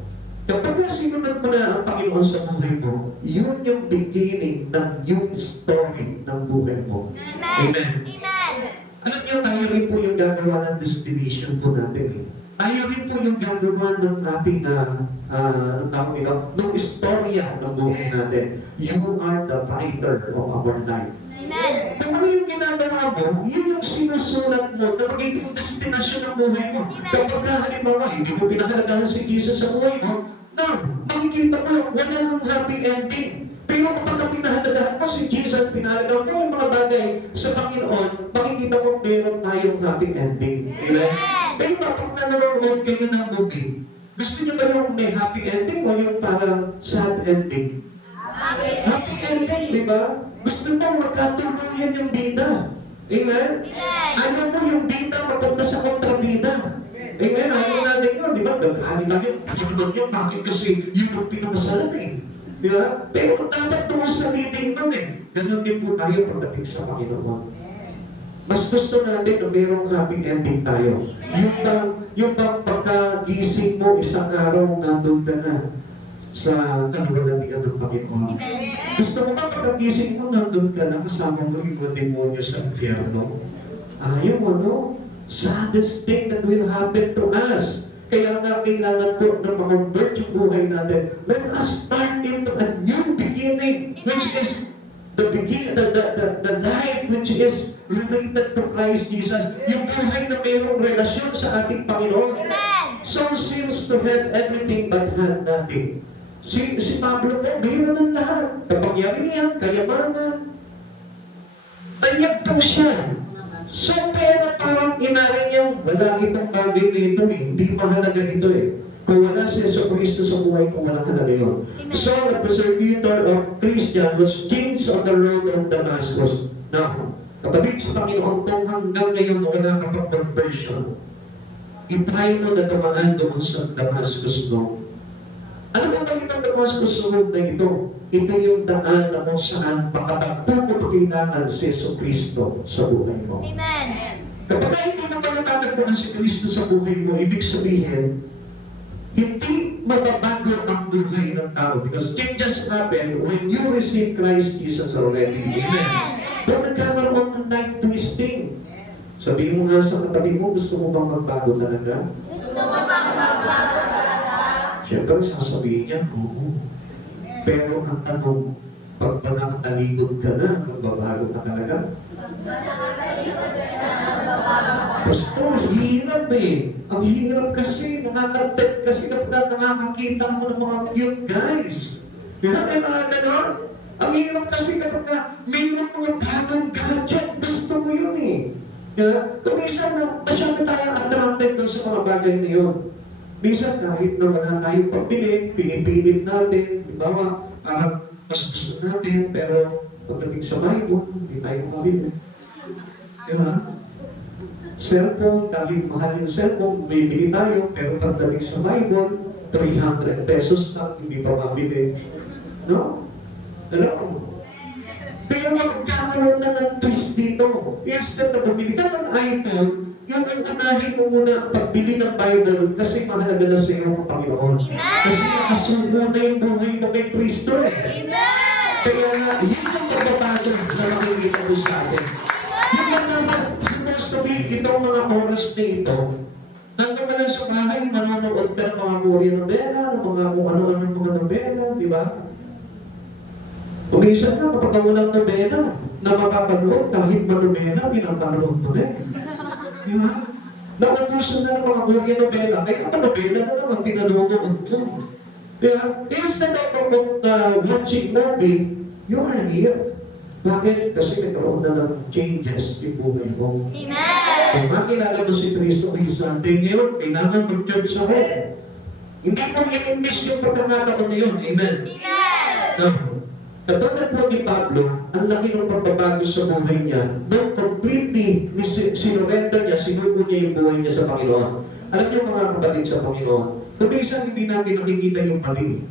Kapag sinunod mo na ang Panginoon sa buhay mo, yun yung beginning ng new story ng buhay mo. Amen. Amen. Alam niyo, tayo rin po yung gagawa ng destination po natin eh. Tayo rin po yung gagawa ng ating ng istorya ng buhay natin. You are the writer of our life. Amen. Kung ano yung ginagawa mo, yun yung sinusulat mo na magiging destinasyon ng buhay mo. Kapag halimbawa, hindi mo pinahalagahan si Jesus sa buhay mo, makikita mo, wala kang happy ending. Pero kapag pinahalagahan mo si Jesus, pinahalagahan mo yung mga bagay sa Panginoon, makikita mo meron tayong happy ending. Amen? Kaya kapag nanonood kayo ng movie, gusto niyo ba yung may happy ending o yung parang sad ending? Happy ending, di ba? Gusto mo magkatuluyan yung bida. Amen? Ayaw mo yung bida mapunta sa kontrabida. Amen? Ayaw natin yun, di ba? Gagani lang yun. Pagkakunan yun, bakit kasi yun ang pinakasalan eh. Di ba? Pero dapat doon sa leading nun eh. Ganon din po tayo pagdating sa Panginoon. Mas gusto natin na mayroong happy ending tayo. Yung pagkagising mo isang araw, nandun ka na sa kaluwalhatian ng Panginoon. Gusto mo ba pagkagising mo, nandun ka na kasama mo yung mga demonyo sa impyerno? Ayaw mo, no? Saddest thing that will happen to us. Kaya nga kailangan po na ma-convert yung buhay natin. Let us start into a new beginning, which is the life which is related to Christ Jesus. Yung buhay na mayroong relasyon sa ating Panginoon. Soul seems to have everything but had nothing. Si Pablo po, mayroon ng lahat. Kapangyarihan, kayamanan. Tayag po siya. So, pero parang inarin niyang, wala itong bagay na ito eh. Hindi mahalaga ito eh. Kung wala si Jesucristo sa buhay ko, walang halaga yun. So, the persecutor of Christian was changed on the road of Damascus. Now, kapatid sa Panginoon, kung hanggang ngayon wala ka pang conversion, itry mo na tumaan doon sa Damascus no. Ano ba ba itong Damascus road na ito? Ito yung daan na kung saan makatagpo mo kailangan si Jesucristo sa buhay mo. Amen. Kapag hindi mo pa natatagpuan si Kristo sa buhay mo, ibig sabihin, hindi mababago ang buhay ng tao. Because it just happened when you receive Christ Jesus already. Amen. Doon nagkakaroon ng life twisting. Sabihin mo nga sa katabi mo, gusto mo bang magbago talaga? Gusto mo bang magbago talaga? Siyempre, sasabihin niya, oo. Pero ang tanong, pag nakatalikod ka na, magbabago ka talaga? Pastor, hirap eh. Ang hirap kasi, nakakapit kasi kapag nakakakita mo ng mga cute guys. Hirap eh mga ganon. Ang hirap kasi kapag mayroon mga bagong gadget, gusto mo yun eh. Kung minsan na, masyado tayo attracted doon sa mga bagay na yun. Minsan kahit na wala tayong pagpili, pinipilit natin, di ba? Parang mas gusto natin, pero pagdating sa Bible, hindi tayo makabili. Di ba? Cellphone, kahit mahal yung cellphone, may bili tayo, pero pagdating sa Bible, 300 pesos lang, hindi pa mabili. No? Hello? Kaya magkakaroon na ng twist dito. Instead na bumili ka ng iPhone, Yung unahin mo muna ang pagbili ng Bible kasi mahalaga na sa iyo ang Panginoon. Kasi nakasuko na yung buhay mo kay Kristo eh. Kaya nga, yun ang pagbabago na makikita ko sa atin. Yung naman, supposed to be, itong mga oras na ito, nandun ka lang sa bahay, manonood ka ng mga Korean novela, ng mga kung ano-ano mga novela, di ba? Umisan na kapag walang novela na makapanood, kahit manobela, pinapanood mo na eh. Di ba? Naubusan na ng mga Korean novela, kaya manobela na naman pinanood mo. Di ba? Instead of watching movie, you are here. Bakit? Kasi nagkaroon na ng changes yung buhay mo. Kung makilala mo si Kristo kay Sunday ngayon, kailangan mag-church ako. Hindi mo i-miss yung pagkakataon na yun. Amen? Katulad po ni Pablo, ang laki ng pagbabago sa buhay niya, nung completely sinurrender niya, sinuko niya yung buhay niya sa Panginoon. Alam niyo mga kapatid sa Panginoon, kung minsan hindi natin nakikita yung mali,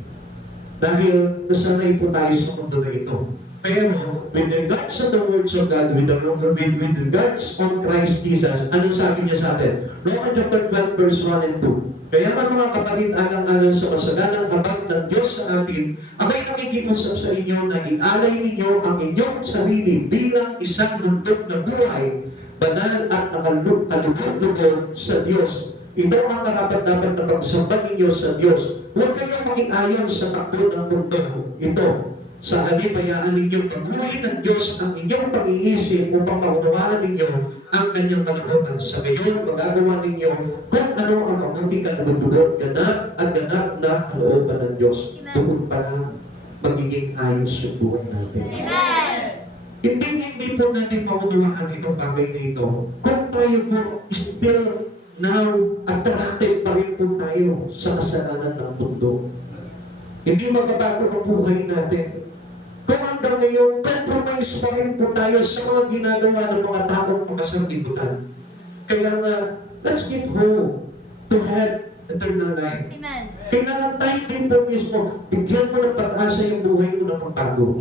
dahil nasanay po tayo sa mundo na ito. Pero, with regards to the words of God, with regards on Christ Jesus, anong sabi niya sa atin? Romans chapter 12, verse 1 and 2. Kaya mga kapatid, alang-alang sa kasaganang abag ng Diyos sa atin, ako'y nakikiusap sa inyo na ialay ninyo ang inyong sarili bilang isang handog na buhay, banal at nakalugod-lugod sa Diyos. Ito ang karapat-dapat na pagsamba ninyo sa Diyos. Huwag kayong maging ayon sa takbo ng mundo. Ito, sa halip hayaan ninyong paguhin ng Diyos ang inyong pag-iisip upang maunawaan ninyo ang kanyang kalooban. Sa gayon, magagawa ninyo kung ano ang mabuti kalugod-lugod, ganap at ganap na kalooban ng Diyos. Doon pa lang magiging ayos yung buhay natin. Hindi po natin maunawaan itong bagay na ito. Kung tayo po still now attracted pa rin po tayo sa kasalanan ng mundo. Hindi magbabago ang buhay natin. Kung hanggang ngayon, compromise pa rin po tayo sa mga ginagawa ng mga taong makasanglibutan. Kaya nga, let's get home to have eternal life. Kailangan tayo din po mismo, bigyan mo ng pag-asa yung buhay mo na pagbago.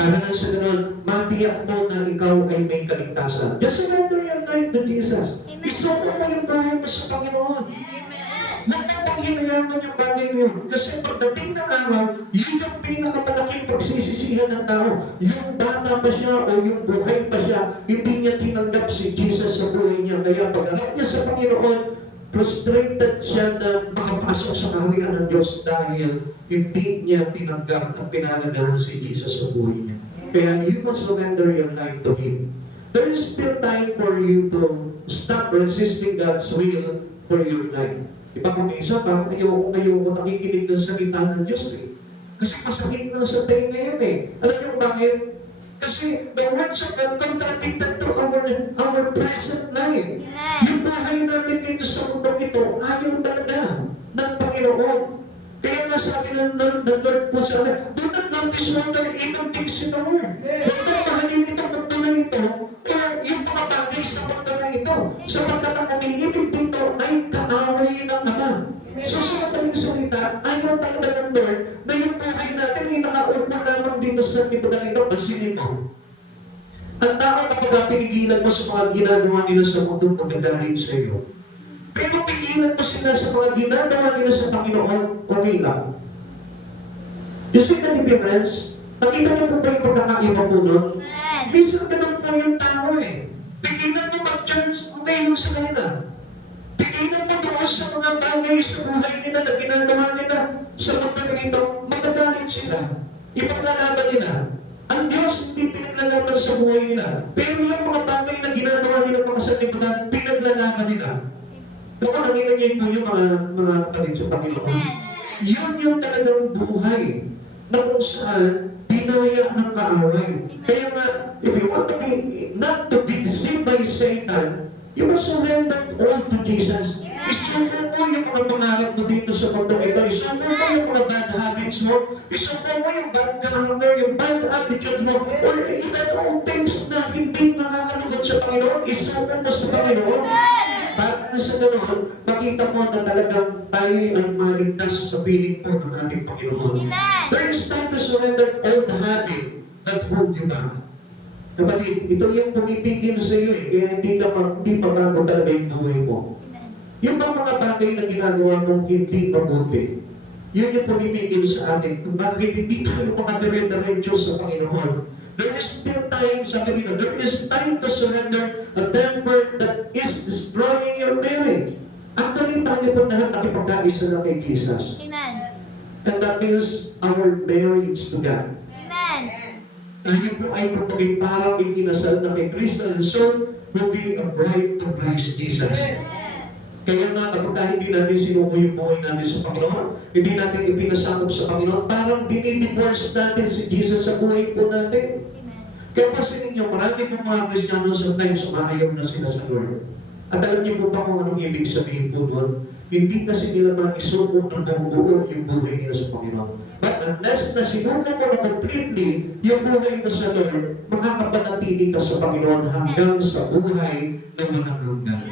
Para na sa ganun, matiyak mo na ikaw ay may kaligtasan. Just surrender your life to Jesus. Isuko mo yung buhay mo sa Panginoon. Nagpapanghilayaman yung bagay mo yun. Kasi pagdating ng araw, yun yung pinakamalaking pagsisisihan ng tao. Yung bata pa siya o yung buhay pa siya, hindi niya tinanggap si Jesus sa buhay niya. Kaya pagharap niya sa Panginoon, frustrated siya na makapasok sa kaharian ng Diyos dahil hindi niya tinanggap at pinalagahan si Jesus sa buhay niya. Kaya you must surrender your life to Him. There is still time for you to stop resisting God's will for your life. Iba kung isa pa, ayoko nakikinig ng salita ng Diyos eh. Kasi masakit na sa tayo ngayon eh. Alam niyo bakit? Kasi the words of God contradicted to our present life. Yung buhay natin dito sa mundo ito, ayaw talaga ng Panginoon. Kaya nga sabi ng Lord po sa akin, do not notice wonder even things in the world. Huwag kang mahalin itong mundo na ito, or yung mga bagay sa mundo na ito, sapagkat ang umiibig dito ay kaaway ng Ama. So sa madaling salita, ayaw talaga ng Lord na yung buhay natin ay nakaupo lamang dito sa lipunan ito. Pansinin mo, ang tao kapag pinigilan mo sa mga ginagawa nila sa mundo, magagaling sa iyo. Pero pigilan mo sila sa mga ginagawa nila sa Panginoon, okay lang. You see the difference? Nakita niyo po ba yung pagkakaiba po nun? Minsan ganun po yung tao eh. Pigilan mo mag-church, okay lang sa kanila. Pigilan mo doon sa mga bagay sa buhay nila na ginagawa nila sa mundo na ito, magagalit sila. Ipaglalaban nila. Ang Diyos hindi pinaglalaban sa buhay nila. Pero yung mga bagay na ginagawa nila pagkasalibutan, pinaglalaban nila. Kung nakita niyo po yung mga kapatid sa Panginoon, yun yung talagang buhay na kung saan binaya ng kaaway. Kaya nga, if you want to be, not to be deceived by Satan, you must surrender all to Jesus. Isuko mo yung mga pangarap mo dito sa mundo ito. Isuko mo yung mga bad habits mo. Isuko mo yung bad character, yung bad attitude mo, or even all things na hindi nakakalugod sa Panginoon. Isuko mo sa Panginoon. Para sa ganoon, makita mo na talagang tayo ang maligtas sa piling po ng ating Panginoon. There is time to surrender all the habit that hold you back. Kapatid, ito yung pumipigil sa iyo eh. Kaya hindi pa bago talaga yung buhay mo. Yung mga bagay na ginagawa mong hindi mabuti, yun yung pumipigil sa atin kung bakit hindi tayo makadire-diretso sa Panginoon. There is still time, sabi nila, there is time to surrender a temper that is destroying your marriage. Actually, tayo po lahat nakipagkaisa na kay Jesus. Amen. And that means our marriage to God. Amen. Tayo po ay kapagay parang ikinasal na kay Kristo, and soon will be a bride to Christ Jesus. Kaya nga, kapag hindi natin sinuko yung buhay natin sa Panginoon, hindi natin ipinasakop sa Panginoon, parang dinidivorce natin si Jesus sa buhay po natin. Kaya kasi ninyo, marami pong mga Kristiyano sometimes sumayaw na sila sa Lord. At alam niyo po ba kung anong ibig sabihin po doon? Hindi kasi nila maisuko ng buo yung buhay nila sa Panginoon. But unless na sinuko mo na completely yung buhay mo sa Lord, makakapanatili ka sa Panginoon hanggang sa buhay na walang hanggan.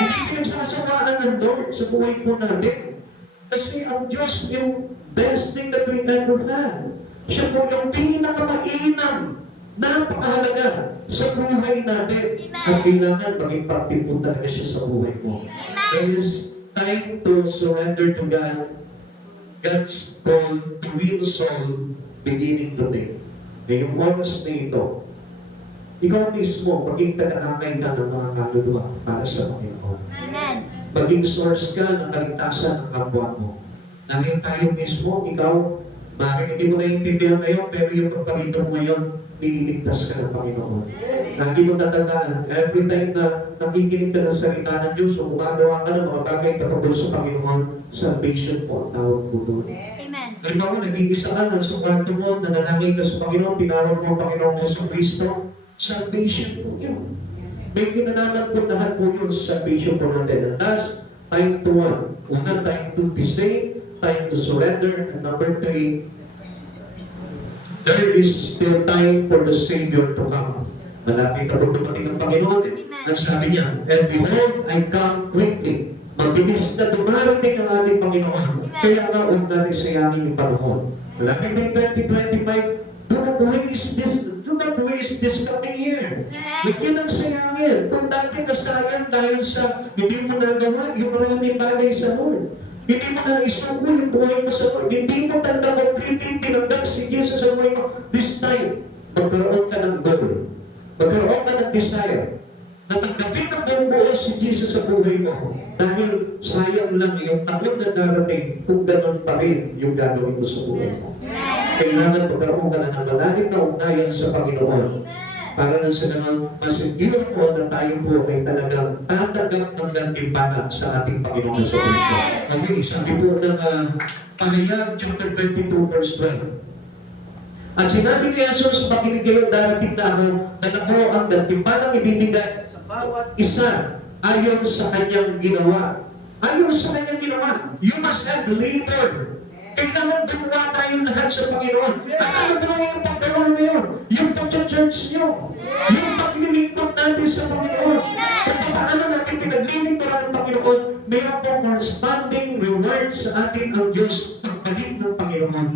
Hindi pinagsasamaan ng Lord sa buhay po natin. Kasi ang Diyos yung best thing that we ever had. Siya po yung pinakamainam, napakahalaga sa buhay natin. At kailangan maging parte po talaga siya sa buhay mo. There is time to surrender to God. God's call to win soul beginning today. Ngayong oras na ito, ikaw mismo, maging taga-akay ka ng mga kaluluwa para sa Panginoon. Amen. Maging source ka ng kaligtasan ng kapwa mo. Dahil tayo mismo, ikaw, bakit hindi mo naiintindihan ngayon, pero yung pagparito mo ngayon, nililigtas ka ng Panginoon. Lagi mo tatandaan, every time na nakikinig ka ng salita ng Diyos, o gumagawa ka ng mga bagay patungkol sa Panginoon, salvation po ang tawag mo doon. Amen. Halimbawa, nag-iisa ka ng sukarto mo, nananangin ka sa Panginoon, tinawag mo ang Panginoon Yesu Cristo, salvation po yun. May kinananagot lahat po yun sa salvation po natin. And that's time to one. Una, time to be saved, time to surrender, and number 3, there is still time for the Savior to come. Malapit na po dumating ang Panginoon. Ang sabi niya, and behold, I come quickly. Mabilis na dumarating ang ating Panginoon. Kaya nga, huwag natin sayangin yung panahon. Malapit na yung 2025, do not waste this coming year. Huwag yun ang sayangin. Kung dati nasayang dahil sa hindi mo nagawa yung maraming bagay sa Lord. Hindi mo na isuko yung buhay mo sa Lord. Hindi mo talaga completely tinanggap si Jesus sa buhay mo. This time, magkaroon ka ng goal. Magkaroon ka ng desire. Natanggapin ang buong buo si Jesus sa buhay mo. Dahil sayang lang yung taon na darating kung ganun pa rin yung gagawin mo sa buhay mo. Kailangan magkaroon ka na ng malalim na ugnayan sa Panginoon. Para nang sa naman, masigure po na tayo po ay talagang tatanggap ng gantimpala sa ating Panginoon sa Kristo. Okay, sabi po ng Pahayag, chapter 22, verse 12. At sinabi ni Jesus, makinig kayo, darating na ako, na ako ang gantimpalang ibibigay sa bawat isa ayon sa kanyang ginawa. Ayon sa kanyang ginawa. You must have labor. Kailangan gumawa tayong lahat sa Panginoon. At ano ba yung paggawa na yun? Yung pag-church nyo. Yung paglilingkod natin sa Panginoon. Kung paano natin pinaglilingkod ng Panginoon, mayroon pong corresponding reward sa atin ang Diyos pagbalik ng Panginoon.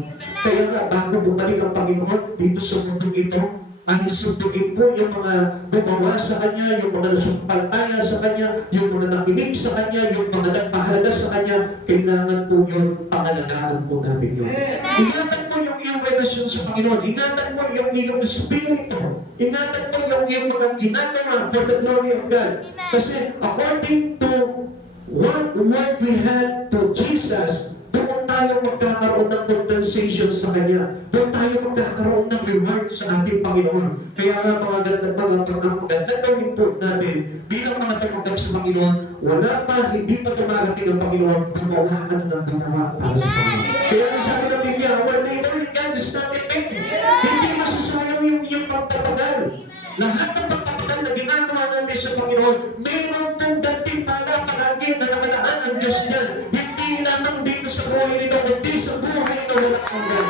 Kaya nga, bago bumalik ang Panginoon dito sa mundong ito, ang isutuin po yung mga gumawa sa Kanya, yung mga nasumpaltaya sa Kanya, yung mga nakinig sa Kanya, yung mga nagpahalaga sa Kanya, kailangan po yun, pangalagaan po natin yun. Ingatan mo yung iyong relasyon sa Panginoon. Ingatan mo yung iyong spirito. Ingatan mo yung iyong mga ginagawa for the glory of God. Kasi according to what word we had to Jesus, doon tayo magkakaroon ng compensation sa Kanya. Doon tayo magkakaroon ng reward sa ating Panginoon. Kaya nga mga magandang gawin po natin bilang mga tumanggap sa Panginoon, wala pa, hindi pa tumarating ang Panginoon, gumawa ka na ng gumawa para sa Panginoon. Kaya ang sabi ng Biblia, our labor in God is not in vain. Hindi masasayang yung iyong pagpapagal. Lahat ng pagpapagal na ginagawa natin sa Panginoon, mayroon pong gantimpala palagi na nakalaan ang Diyos niya. Hindi lamang dito sa buhay nito, kundi sa buhay na walang hanggan.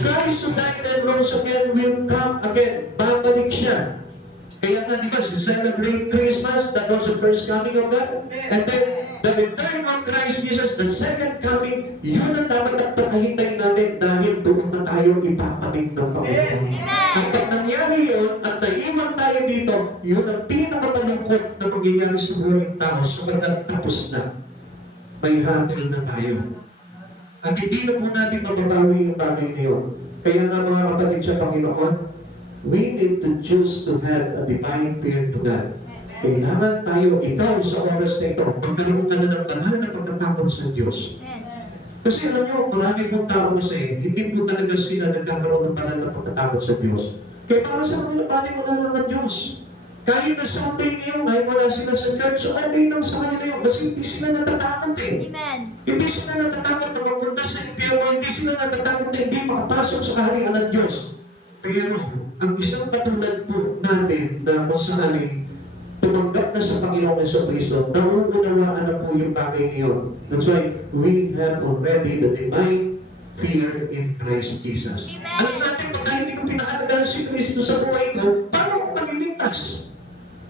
Christ who died and rose again will come again. Babalik siya. Kaya nga, di ba, celebrate Christmas, that was the first coming of God. And then, the return of Christ Jesus, the second coming, yun ang dapat at pagkahintayin natin dahil doon na tayo tayo ipapanig ng Panginoon. At pag nangyari yun, at naiwan tayo dito, yun ang pinakamalungkot na mangyayari sa buhay ng tao. Sapagkat tapos na. May handle na tayo. At hindi na po natin mababawi yung bagay na yun. Kaya nga mga kapatid sa Panginoon, we need to choose to have a divine fear to God. Kailangan tayo, ikaw sa oras na ito, magkaroon ka na ng banal na pagkatakot sa Diyos. Kasi alam nyo, marami pong tao kasi, hindi po talaga sila nagkakaroon ng banal na pagkatakot sa Diyos. Kaya para sa kanila, paano wala lang ang Diyos? Kahit na Sunday ngayon, kahit wala sila sa church, so okay lang sa kanila yun. Kasi hindi sila natatakot eh. Amen. Hindi sila natatakot na magpunta sa impyerno, hindi sila natatakot na hindi makapasok sa kaharian ng Diyos. Pero, ang isang katulad po natin na kung sakali, tumanggap na sa Panginoong Jesucristo, nauunawaan na po yung bagay niyon. That's why we have already the divine fear in Christ Jesus. Amen. Alam natin, pagka hindi ko pinahalagaan si Kristo sa buhay ko, paano ako maliligtas?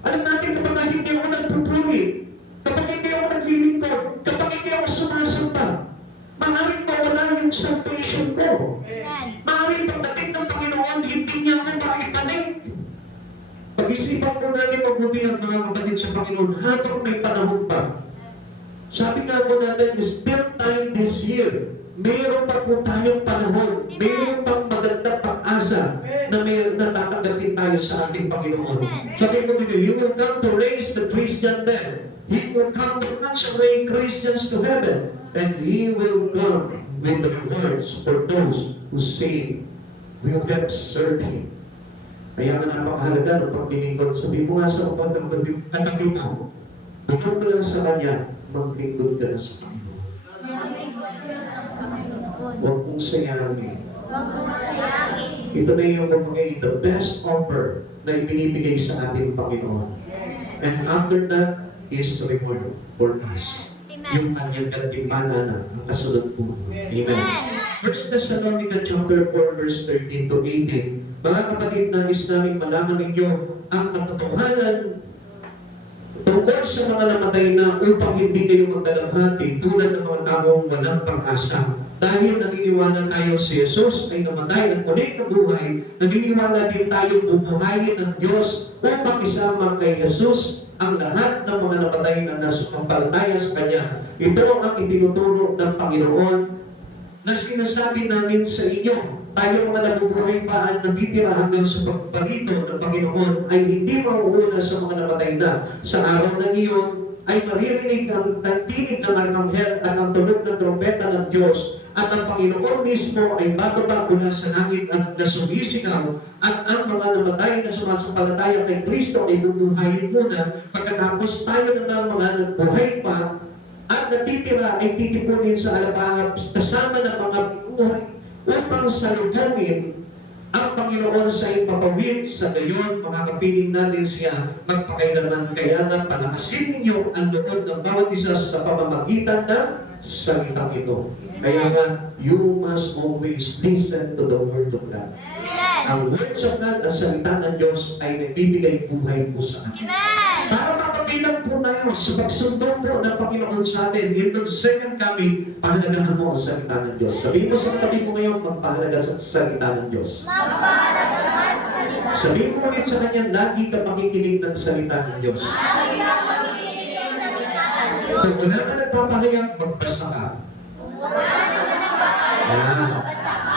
Alam natin, kapag hindi ako nagpupuri, kapag hindi ako naglilingkod, kapag hindi ako sumasamba, maaaring mawala yung salvation ko. Amen. Maaaring pagdating ng Panginoon, hindi niya ako makipanig. Pag-isipan po natin mabuti ang mga kapatid sa Panginoon habang may panahon pa. Sabi nga po natin, still time this year. Mayroon pa po tayong panahon. Mayroon pang magandang pag-asa na may natatanggapin tayo sa ating Panginoon. Sabi po dito, He will come to raise the Christian dead. He will come to touch away Christians to heaven. And He will come with the rewards for those who say, we have served Him. Kaya nga napakahalaga ng paglilingkod. Sabi mo nga sa kapag ng katabi mo, bukod mo lang sa Kanya, maglingkod ka na sa Panginoon. Huwag mong sayangin. Ito na yung the best offer na ibinibigay sa ating Panginoon. And after that is reward for us. Yung kanyang gantimpala na ang kasunod po. Amen. 1 Thessalonica chapter 4 verse 13 to 18. Mga kapatid, nais namin malaman ninyo ang katotohanan tungkol sa mga namatay na upang hindi kayo magdalahati tulad ng mga taong walang pag-asa. Dahil naniniwala tayo si Jesus ay namatay at muli nabuhay, naniniwala din tayo bubuhayin ng Diyos upang isama kay Jesus ang lahat ng mga namatay na nasumpalataya sa Kanya. Ito ang itinuturo ng Panginoon na sinasabi namin sa inyo. Tayo mga nabubuhay pa at nabitira hanggang sa pagparito ng Panginoon ay hindi mauuna sa mga namatay na. Sa araw na iyon ay maririnig ang tinig ng arkanghel at ang tunog ng trompeta ng Diyos. At ang Panginoon mismo ay bababa mula sa langit at nasumisigaw at ang mga namatay na sumasampalataya kay Kristo ay bubuhayin muna. Pagkatapos tayo ng mga buhay pa at natitira ay titipunin sa alabahag kasama ng mga buhay upang salubungin ang Panginoon sa ipapawid. Sa gayon, makakapiling natin siya magpakailanman. Kaya nga, palakasin ninyo ang loob ng bawat isa sa pamamagitan ng salitang ito. Kaya nga, you must always listen to the Word of God. Ang words of God, ang salita ng Diyos ay nagbibigay buhay po sa atin. Para mapabilang po tayo sa pagsundo po ng Panginoon sa atin. Into the second coming, pahalagahan mo ang salita ng Diyos. Sabihin mo sa tabi mo ngayon, magpahalaga sa salita ng Diyos. Magpahalaga sa salita. Sabihin mo ulit sa Kanya, lagi ka makikinig ng salita ng Diyos. Lagi ka makikinig ng salita ng Diyos. Kung wala ka nagpapahinga, magbasa ka. Wala naman ang bahala.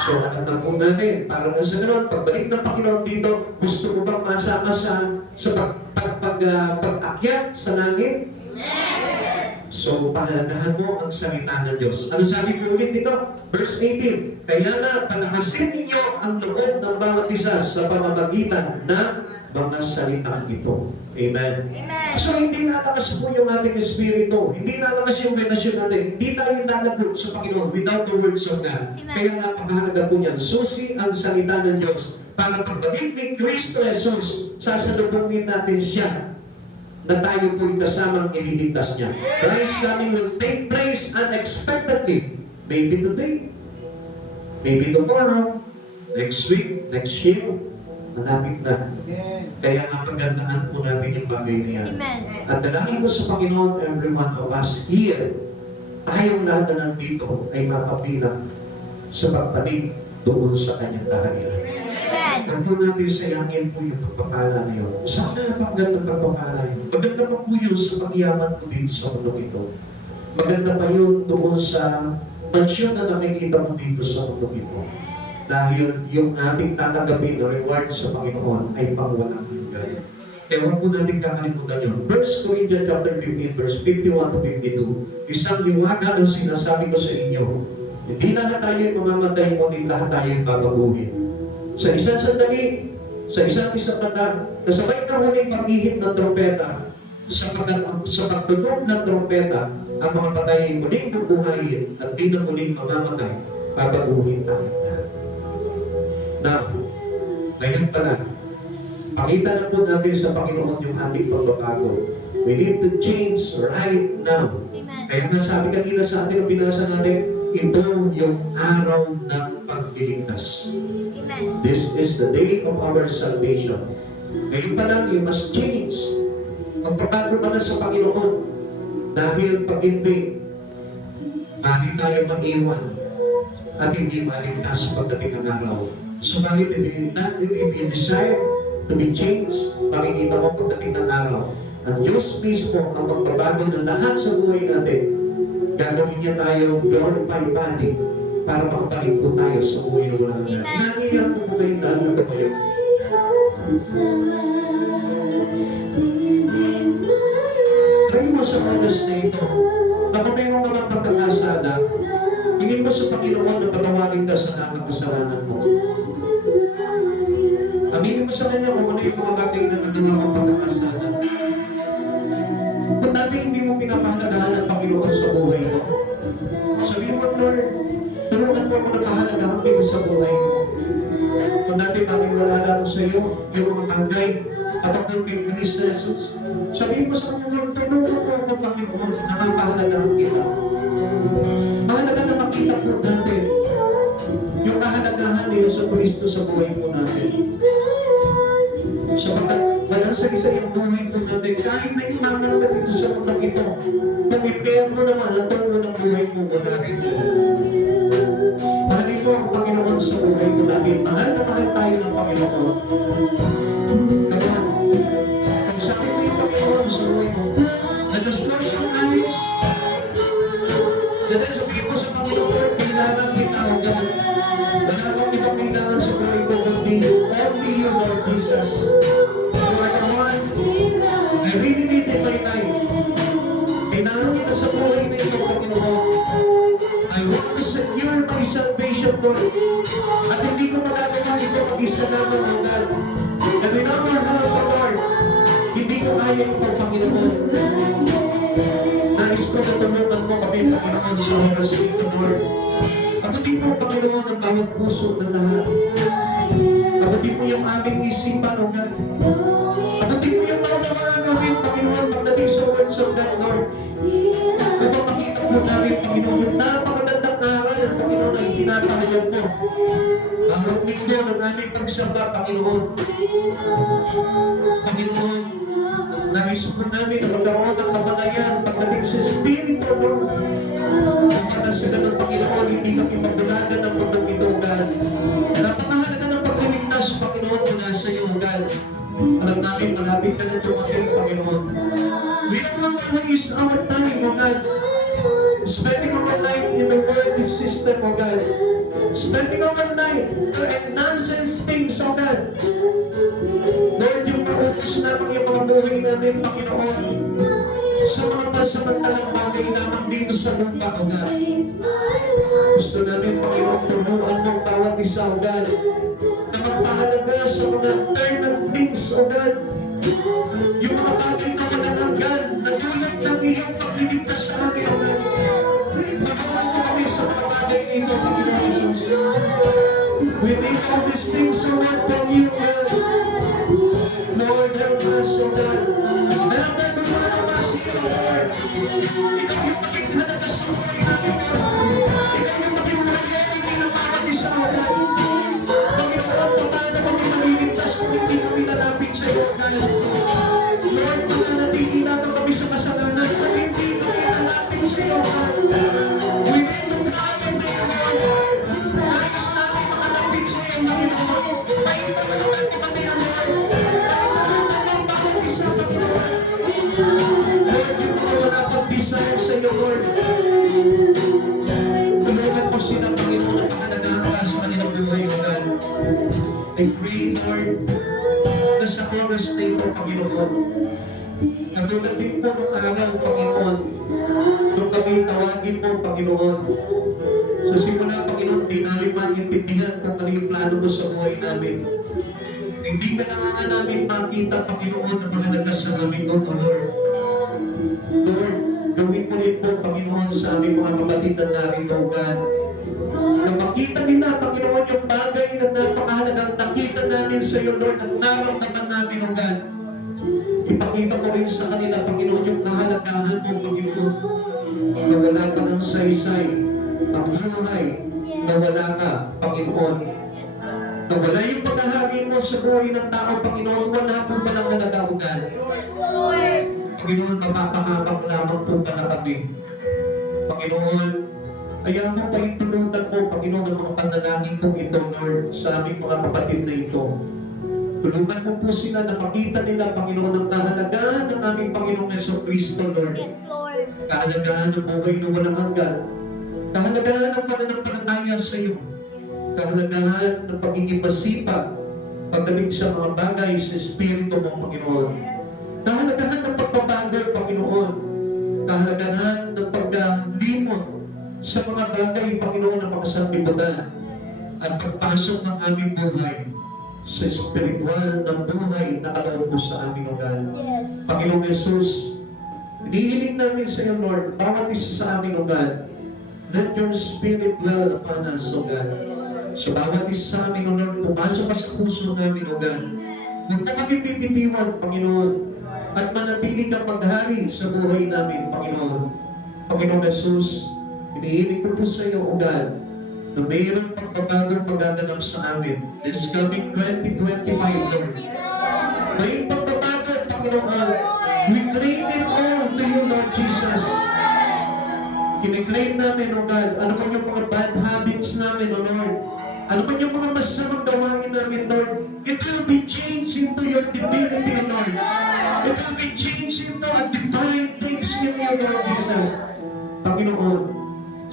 So, alam na po natin, para na sa ganoon, pagbalik ng Panginoon dito, gusto mo bang masama sa pag-akyat sa langit? So, pahalagahan mo ang salita ng Diyos. Ano sabi ko ulit dito? Verse 18, kaya na palakasin ninyo ang loob ng bawat isa sa pamamagitan ng mga salitang ito. Amen. Amen. So, hindi nalakas po yung ating espiritu. Hindi nalakas yung relasyon natin. Hindi tayo lalagot sa Panginoon without the words of God. Amen. Kaya napakahalaga po niyan. Susi ang salita ng Diyos. Para pagbalik ni Kristo Jesus, sasalubungin natin siya na tayo po'y kasamang ililigtas niya. Christ's coming will take place unexpectedly. Maybe today, maybe tomorrow, next week, next year, malapit na. Kaya nga pagandaan po natin yung bagay na yan. Amen. At dalangin ko sa Panginoon, every one of us here, tayong lahat na nandito ay mapapilang sa pagbalik doon sa kanyang kaharian. Amen. Huwag po natin sayangin po yung pagpapala na yun. Sana napakaganda pagpapala yun. Maganda pa po yun sa pagyaman po dito sa mundo ito. Maganda pa yun doon sa mansyon na nakikita mo dito sa mundo ito. Dahil yung ating tatanggapin na reward sa Panginoon ay pangwalang hanggan. Kaya huwag po natin kakalimutan yun. 1 Corinthians chapter 15, verse 51 to 52. Isang iwaga ang sinasabi ko sa inyo. Hindi lahat tayo mamamatay, ngunit lahat tayo babaguhin. Sa isang sandali, sa isang mata, kasabay na huling pag-ihip ng trompeta, sa pagtunog ng trompeta, ang mga patay ay muling bubuhayin at di na muling mamamatay, babaguhin tayo na. Now, ngayon pala, pakita na po natin sa Panginoon yung ating pagbabago. We need to change right now. Amen. Kaya nga sabi kanina sa atin, binasa natin, ito yung araw ng pagliligtas. Amen. This is the day of our salvation. Ngayon pa lang, you must change. Magpabago ka na sa Panginoon. Dahil pag hindi, mali tayo mag-iwan at hindi maligtas pagdating ng araw. Subalit, if you decide to be changed, makikita mo pagdating ng araw. Ang Diyos mismo ang magbabago ng lahat sa buhay natin. Gagawin niya tayo glorified body para makabalik po tayo sa buhay ng walang hanggan. Nangyayang po po kayo dahil na kayo. Try mo sa oras na ito. Baka mayroon ka mga pagkakasala, hingin mo sa Panginoon na patawarin ka sa lahat ng kasalanan mo. Aminin mo sa Kanya kung ano yung mga bagay na nagawa kang pagkakasala. Kung dati hindi mo pinapahalagahan ang Panginoon sa buhay mo, sabihin mo, Lord, tulungan mo ako na pahalagahan dito sa buhay mo. Kung dati bagay wala lang sa iyo, yung mga bagay, katapos kay Kristo Jesus, sabihin mo sa Kanya, Lord, tulungan mo ako, Panginoon, na mapahalagahan kita. Mahalaga na makita po natin yung kahalagahan niya sa Kristo sa buhay po natin. Sapagkat walang sa isa yung buhay po natin, kahit na imaman ka dito sa mundang ito, kung i-pair mo naman ang tungo ng buhay mo po natin. Mahalin mo ang Panginoon sa buhay mo natin. Mahal na mahal tayo ng Panginoon. Come on. Kung sabi mo yung Panginoon sa buhay mo, let us close your eyes. Let us sabihin mo sa Panginoon, kailangan kita o God. Wala akong ibang kailangan sa buhay ko, kundi only you, Lord Jesus. You are the one. I really need in my life. Kailangan kita sa buhay na ito, Panginoon. I want to secure my salvation, Lord. At hindi ko magagawa ito mag-isa lamang, O God. And in our heart, O Lord, hindi ko kaya ito, Panginoon. Nais ko na tulungan mo kami, Panginoon, sa oras dito, Lord. Pagdating mo, Panginoon, ang bawat puso na lahat. Pagdating mo yung aming isipan, O God. Pagdating mo yung mga gawin, Panginoon, pagdating sa words of God, Lord. Kapag makita mo namin, Panginoon, yung napakagandang aral, Panginoon, ay pinapahayag mo. Bawat linggo ng aming pagsamba, Panginoon. Panginoon, nais po namin na magkaroon ng kamalayan pagdating sa Espiritu, Lord. Kapag sa ganang Panginoon, hindi kami magbulagan ng mundong ito, God. Napakahalaga ng pagliligtas, Panginoon, mula sa iyo, God. Alam namin, malapit ka na tumating, Panginoon. We don't want to waste our time, O God. Spending our life in the worldly system, O God. Spending our life in nonsense things, O God. Lord, yung maubos namin yung mga buhay namin, Panginoon, sa mga masamantalang bagay naman dito sa lupa, O God. Gusto namin, Panginoon, turuan mo bawat isa, O God, na magpahalaga sa mga eternal things, O God. Yung mga bagay na walang hanggan, na tulad ng iyong pagliligtas sa amin, O God. Magawa mo kami sa mga bagay na ito, Panginoon Jesus. We need all these things, O God, from you, God. Lord, help us, O God. Help us, O Lord. Ikaw yung maging halaga sa buhay namin, Lord. Ikaw yung maging reality ng bawat isa, O God. Panginoon, paano kami maliligtas kung hindi kami nalapit sa iyo, God? Lord, mananatili natin kami sa kasalanan kung hindi kami nalapit sa iyo, God. We need to come and be, Lord. Nais namin mga I pray, Lord, na sa oras na ito, Panginoon, katulad din po nung araw, Panginoon, nung kami tawagin mo, Panginoon, sa simula, Panginoon, di namin maintindihan kung ano yung plano mo sa buhay namin. Hindi ka na namin makita, Panginoon, na mahalaga sa amin, O Lord. Lord, gawin mo rin po, Panginoon, sa aming mga kapatid na narito, God. Na makita nila, Panginoon, yung bagay na napakahalagang nakita namin sa iyo, Lord, at naramdaman namin, O God. Ipakita ko rin sa kanila, Panginoon, yung kahalagahan mo, Panginoon. Na wala ka ng saysay, ang buhay, na wala ka, Panginoon. Na wala yung paghahagi mo sa buhay ng tao, Panginoon, wala po ba ng nalagawagan? Yes, Lord. Panginoon, mapapahamak lamang po pala kami. Panginoon, ayaw mo pa itulutan mo, Panginoon, ang mga panalangin kong ito, Lord, sa aming mga kapatid na ito. Tulungan mo po sila na makita nila, Panginoon, ang kahalagahan ng aming Panginoong Jesucristo, Lord. Yes, Lord. Kahalagahan ng buhay na walang hanggan. Kahalagahan ng pananampalataya sa iyo. Kahalagahan ng pagiging masipag pagdating sa mga bagay sa Espiritu mo, Panginoon. Kahalagahan ng pagbabago, Panginoon. Kahalagahan ng paglimot sa mga bagay, Panginoon, ng mga sanlibutan. At pagpasok ng aming buhay sa espiritual ng buhay na kaloob mo sa aming ugal. Yes. Panginoong Jesus, hinihiling namin sa iyo, Lord, bawat isa sa aming ugal. Let your spirit dwell upon us, O God. Sa bawat isa sa amin, O Lord, pumasok ka sa puso namin, O God. Huwag na kami pipitiwan, Panginoon, at manatili kang maghari sa buhay namin, Panginoon. Panginoong Jesus, hinihiling ko po sa iyo, O God, na mayroong pagbabagong magaganap sa amin this coming 2025, Lord. May pagbabago, Panginoon. We claim it all to you, Lord Jesus. Kiniklaim namin, O God, ano man yung mga bad habits namin, O Lord. Ano man yung mga masamang gawain namin, Lord. It will be changed into your divinity, Lord. It will be changed into a divine things in you, Lord Jesus. Panginoon,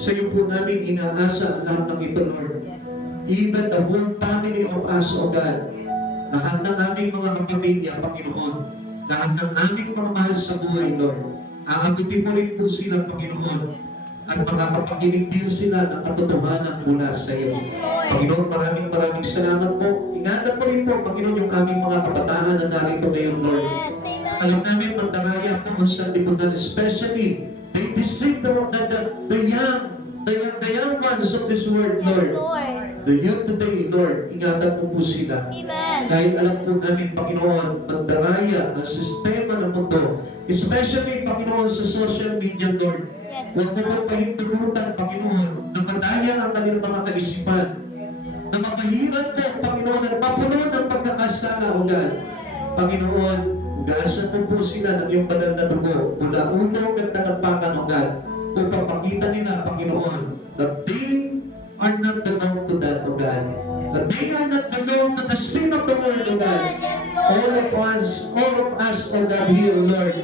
sa iyo po namin inaasa ang lahat ng ito, Lord. Even the whole family of us, O God. Lahat ng aming mga kapamilya, Panginoon. Lahat ng aming mga mahal sa buhay, Lord. Aabutin mo rin po sila, Panginoon. At makakapakinig din sila ng katotohanan mula sa iyo. Panginoon, maraming salamat po. Ingatan mo rin po, Panginoon, yung aming mga kabataan na narito ngayon, Lord. Yes, amen. Alam namin, magdaraya po ang sanlibutan, especially they deceive the young ones of this world, Yes, Lord. Lord. The youth today, Lord, ingatan mo po sila. Amen. Dahil alam po namin, Panginoon, magdaraya ang sistema ng mundo, especially, Panginoon, sa social media, Lord. Yes, Huwag mo po pahintulutan, Panginoon, na madaya ang kanilang mga kaisipan. Na mapahiran po, Panginoon, at mapuno ng pagkakasala, O God. Panginoon, ugasan mo po sila ng iyong banal na dugo mula unang at tagapakan, O God, upang pakita nila, Panginoon, that they are not belong to that, O God. That they are not belong to the sin of the world, O God. Yes, All Lord. of us, O God, here, Lord,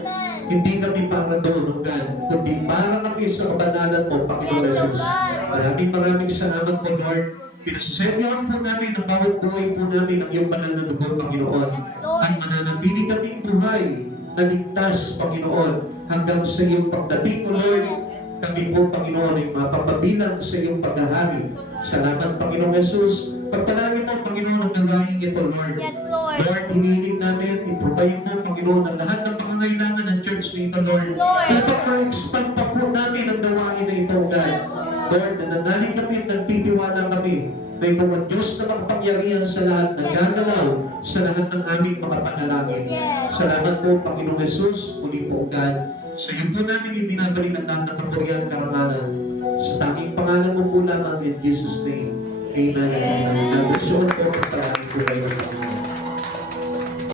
hindi kami para doon, O God, kundi para kami sa kabanalan mo, Panginoon Yes, O Jesus. God. Maraming salamat po, Lord. Pinasasenyohan po namin ang bawat buhay po namin ang iyong banal na dugo, Panginoon. Yes, Lord. At mananatili kaming buhay na ligtas, Panginoon, hanggang sa iyong pagdating, O Lord. Yes. Kami po, Panginoon, ay mapapabilang sa iyong paghahari. Salamat, Panginoong Jesus. Pagpalangin mo, Panginoon, ang gawain ito, Lord. Yes, Lord. Lord, hinihiling namin, iprovide mo, Panginoon, ang lahat ng pangangailangan ng church nito, Lord. Yes, Lord. Upang ma-expand pa po namin ang gawain na ito, God. Lord, nananalig kami at nagtitiwala kami na ito ang Diyos na makapangyarihan sa lahat na gagalaw sa lahat ng aming mga panalangin. Yes. Salamat po, Panginoong Jesus, muli po, God. Sa iyo po namin ibinabalik ang lahat ng kapurihan karangalan. Sa tanging pangalan mo po lamang in Jesus' name. Amen. God bless you all po sa aming buhay.